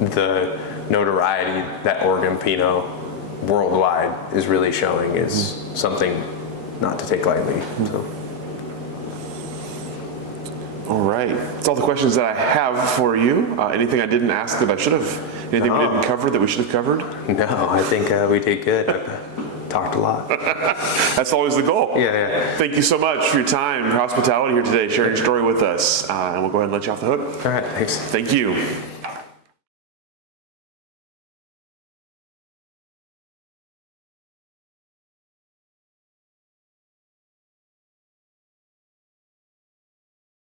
the notoriety that Oregon Pinot worldwide is really showing is something not to take lightly. So. All right. That's all the questions that I have for you. Anything I didn't ask that I should have? Anything we didn't cover that we should have covered? No, I think we did good. I've talked a lot. That's always the goal. Yeah. Thank you so much for your time, your hospitality here today, sharing your story with us. And we'll go ahead and let you off the hook. All right, thanks. Thank you.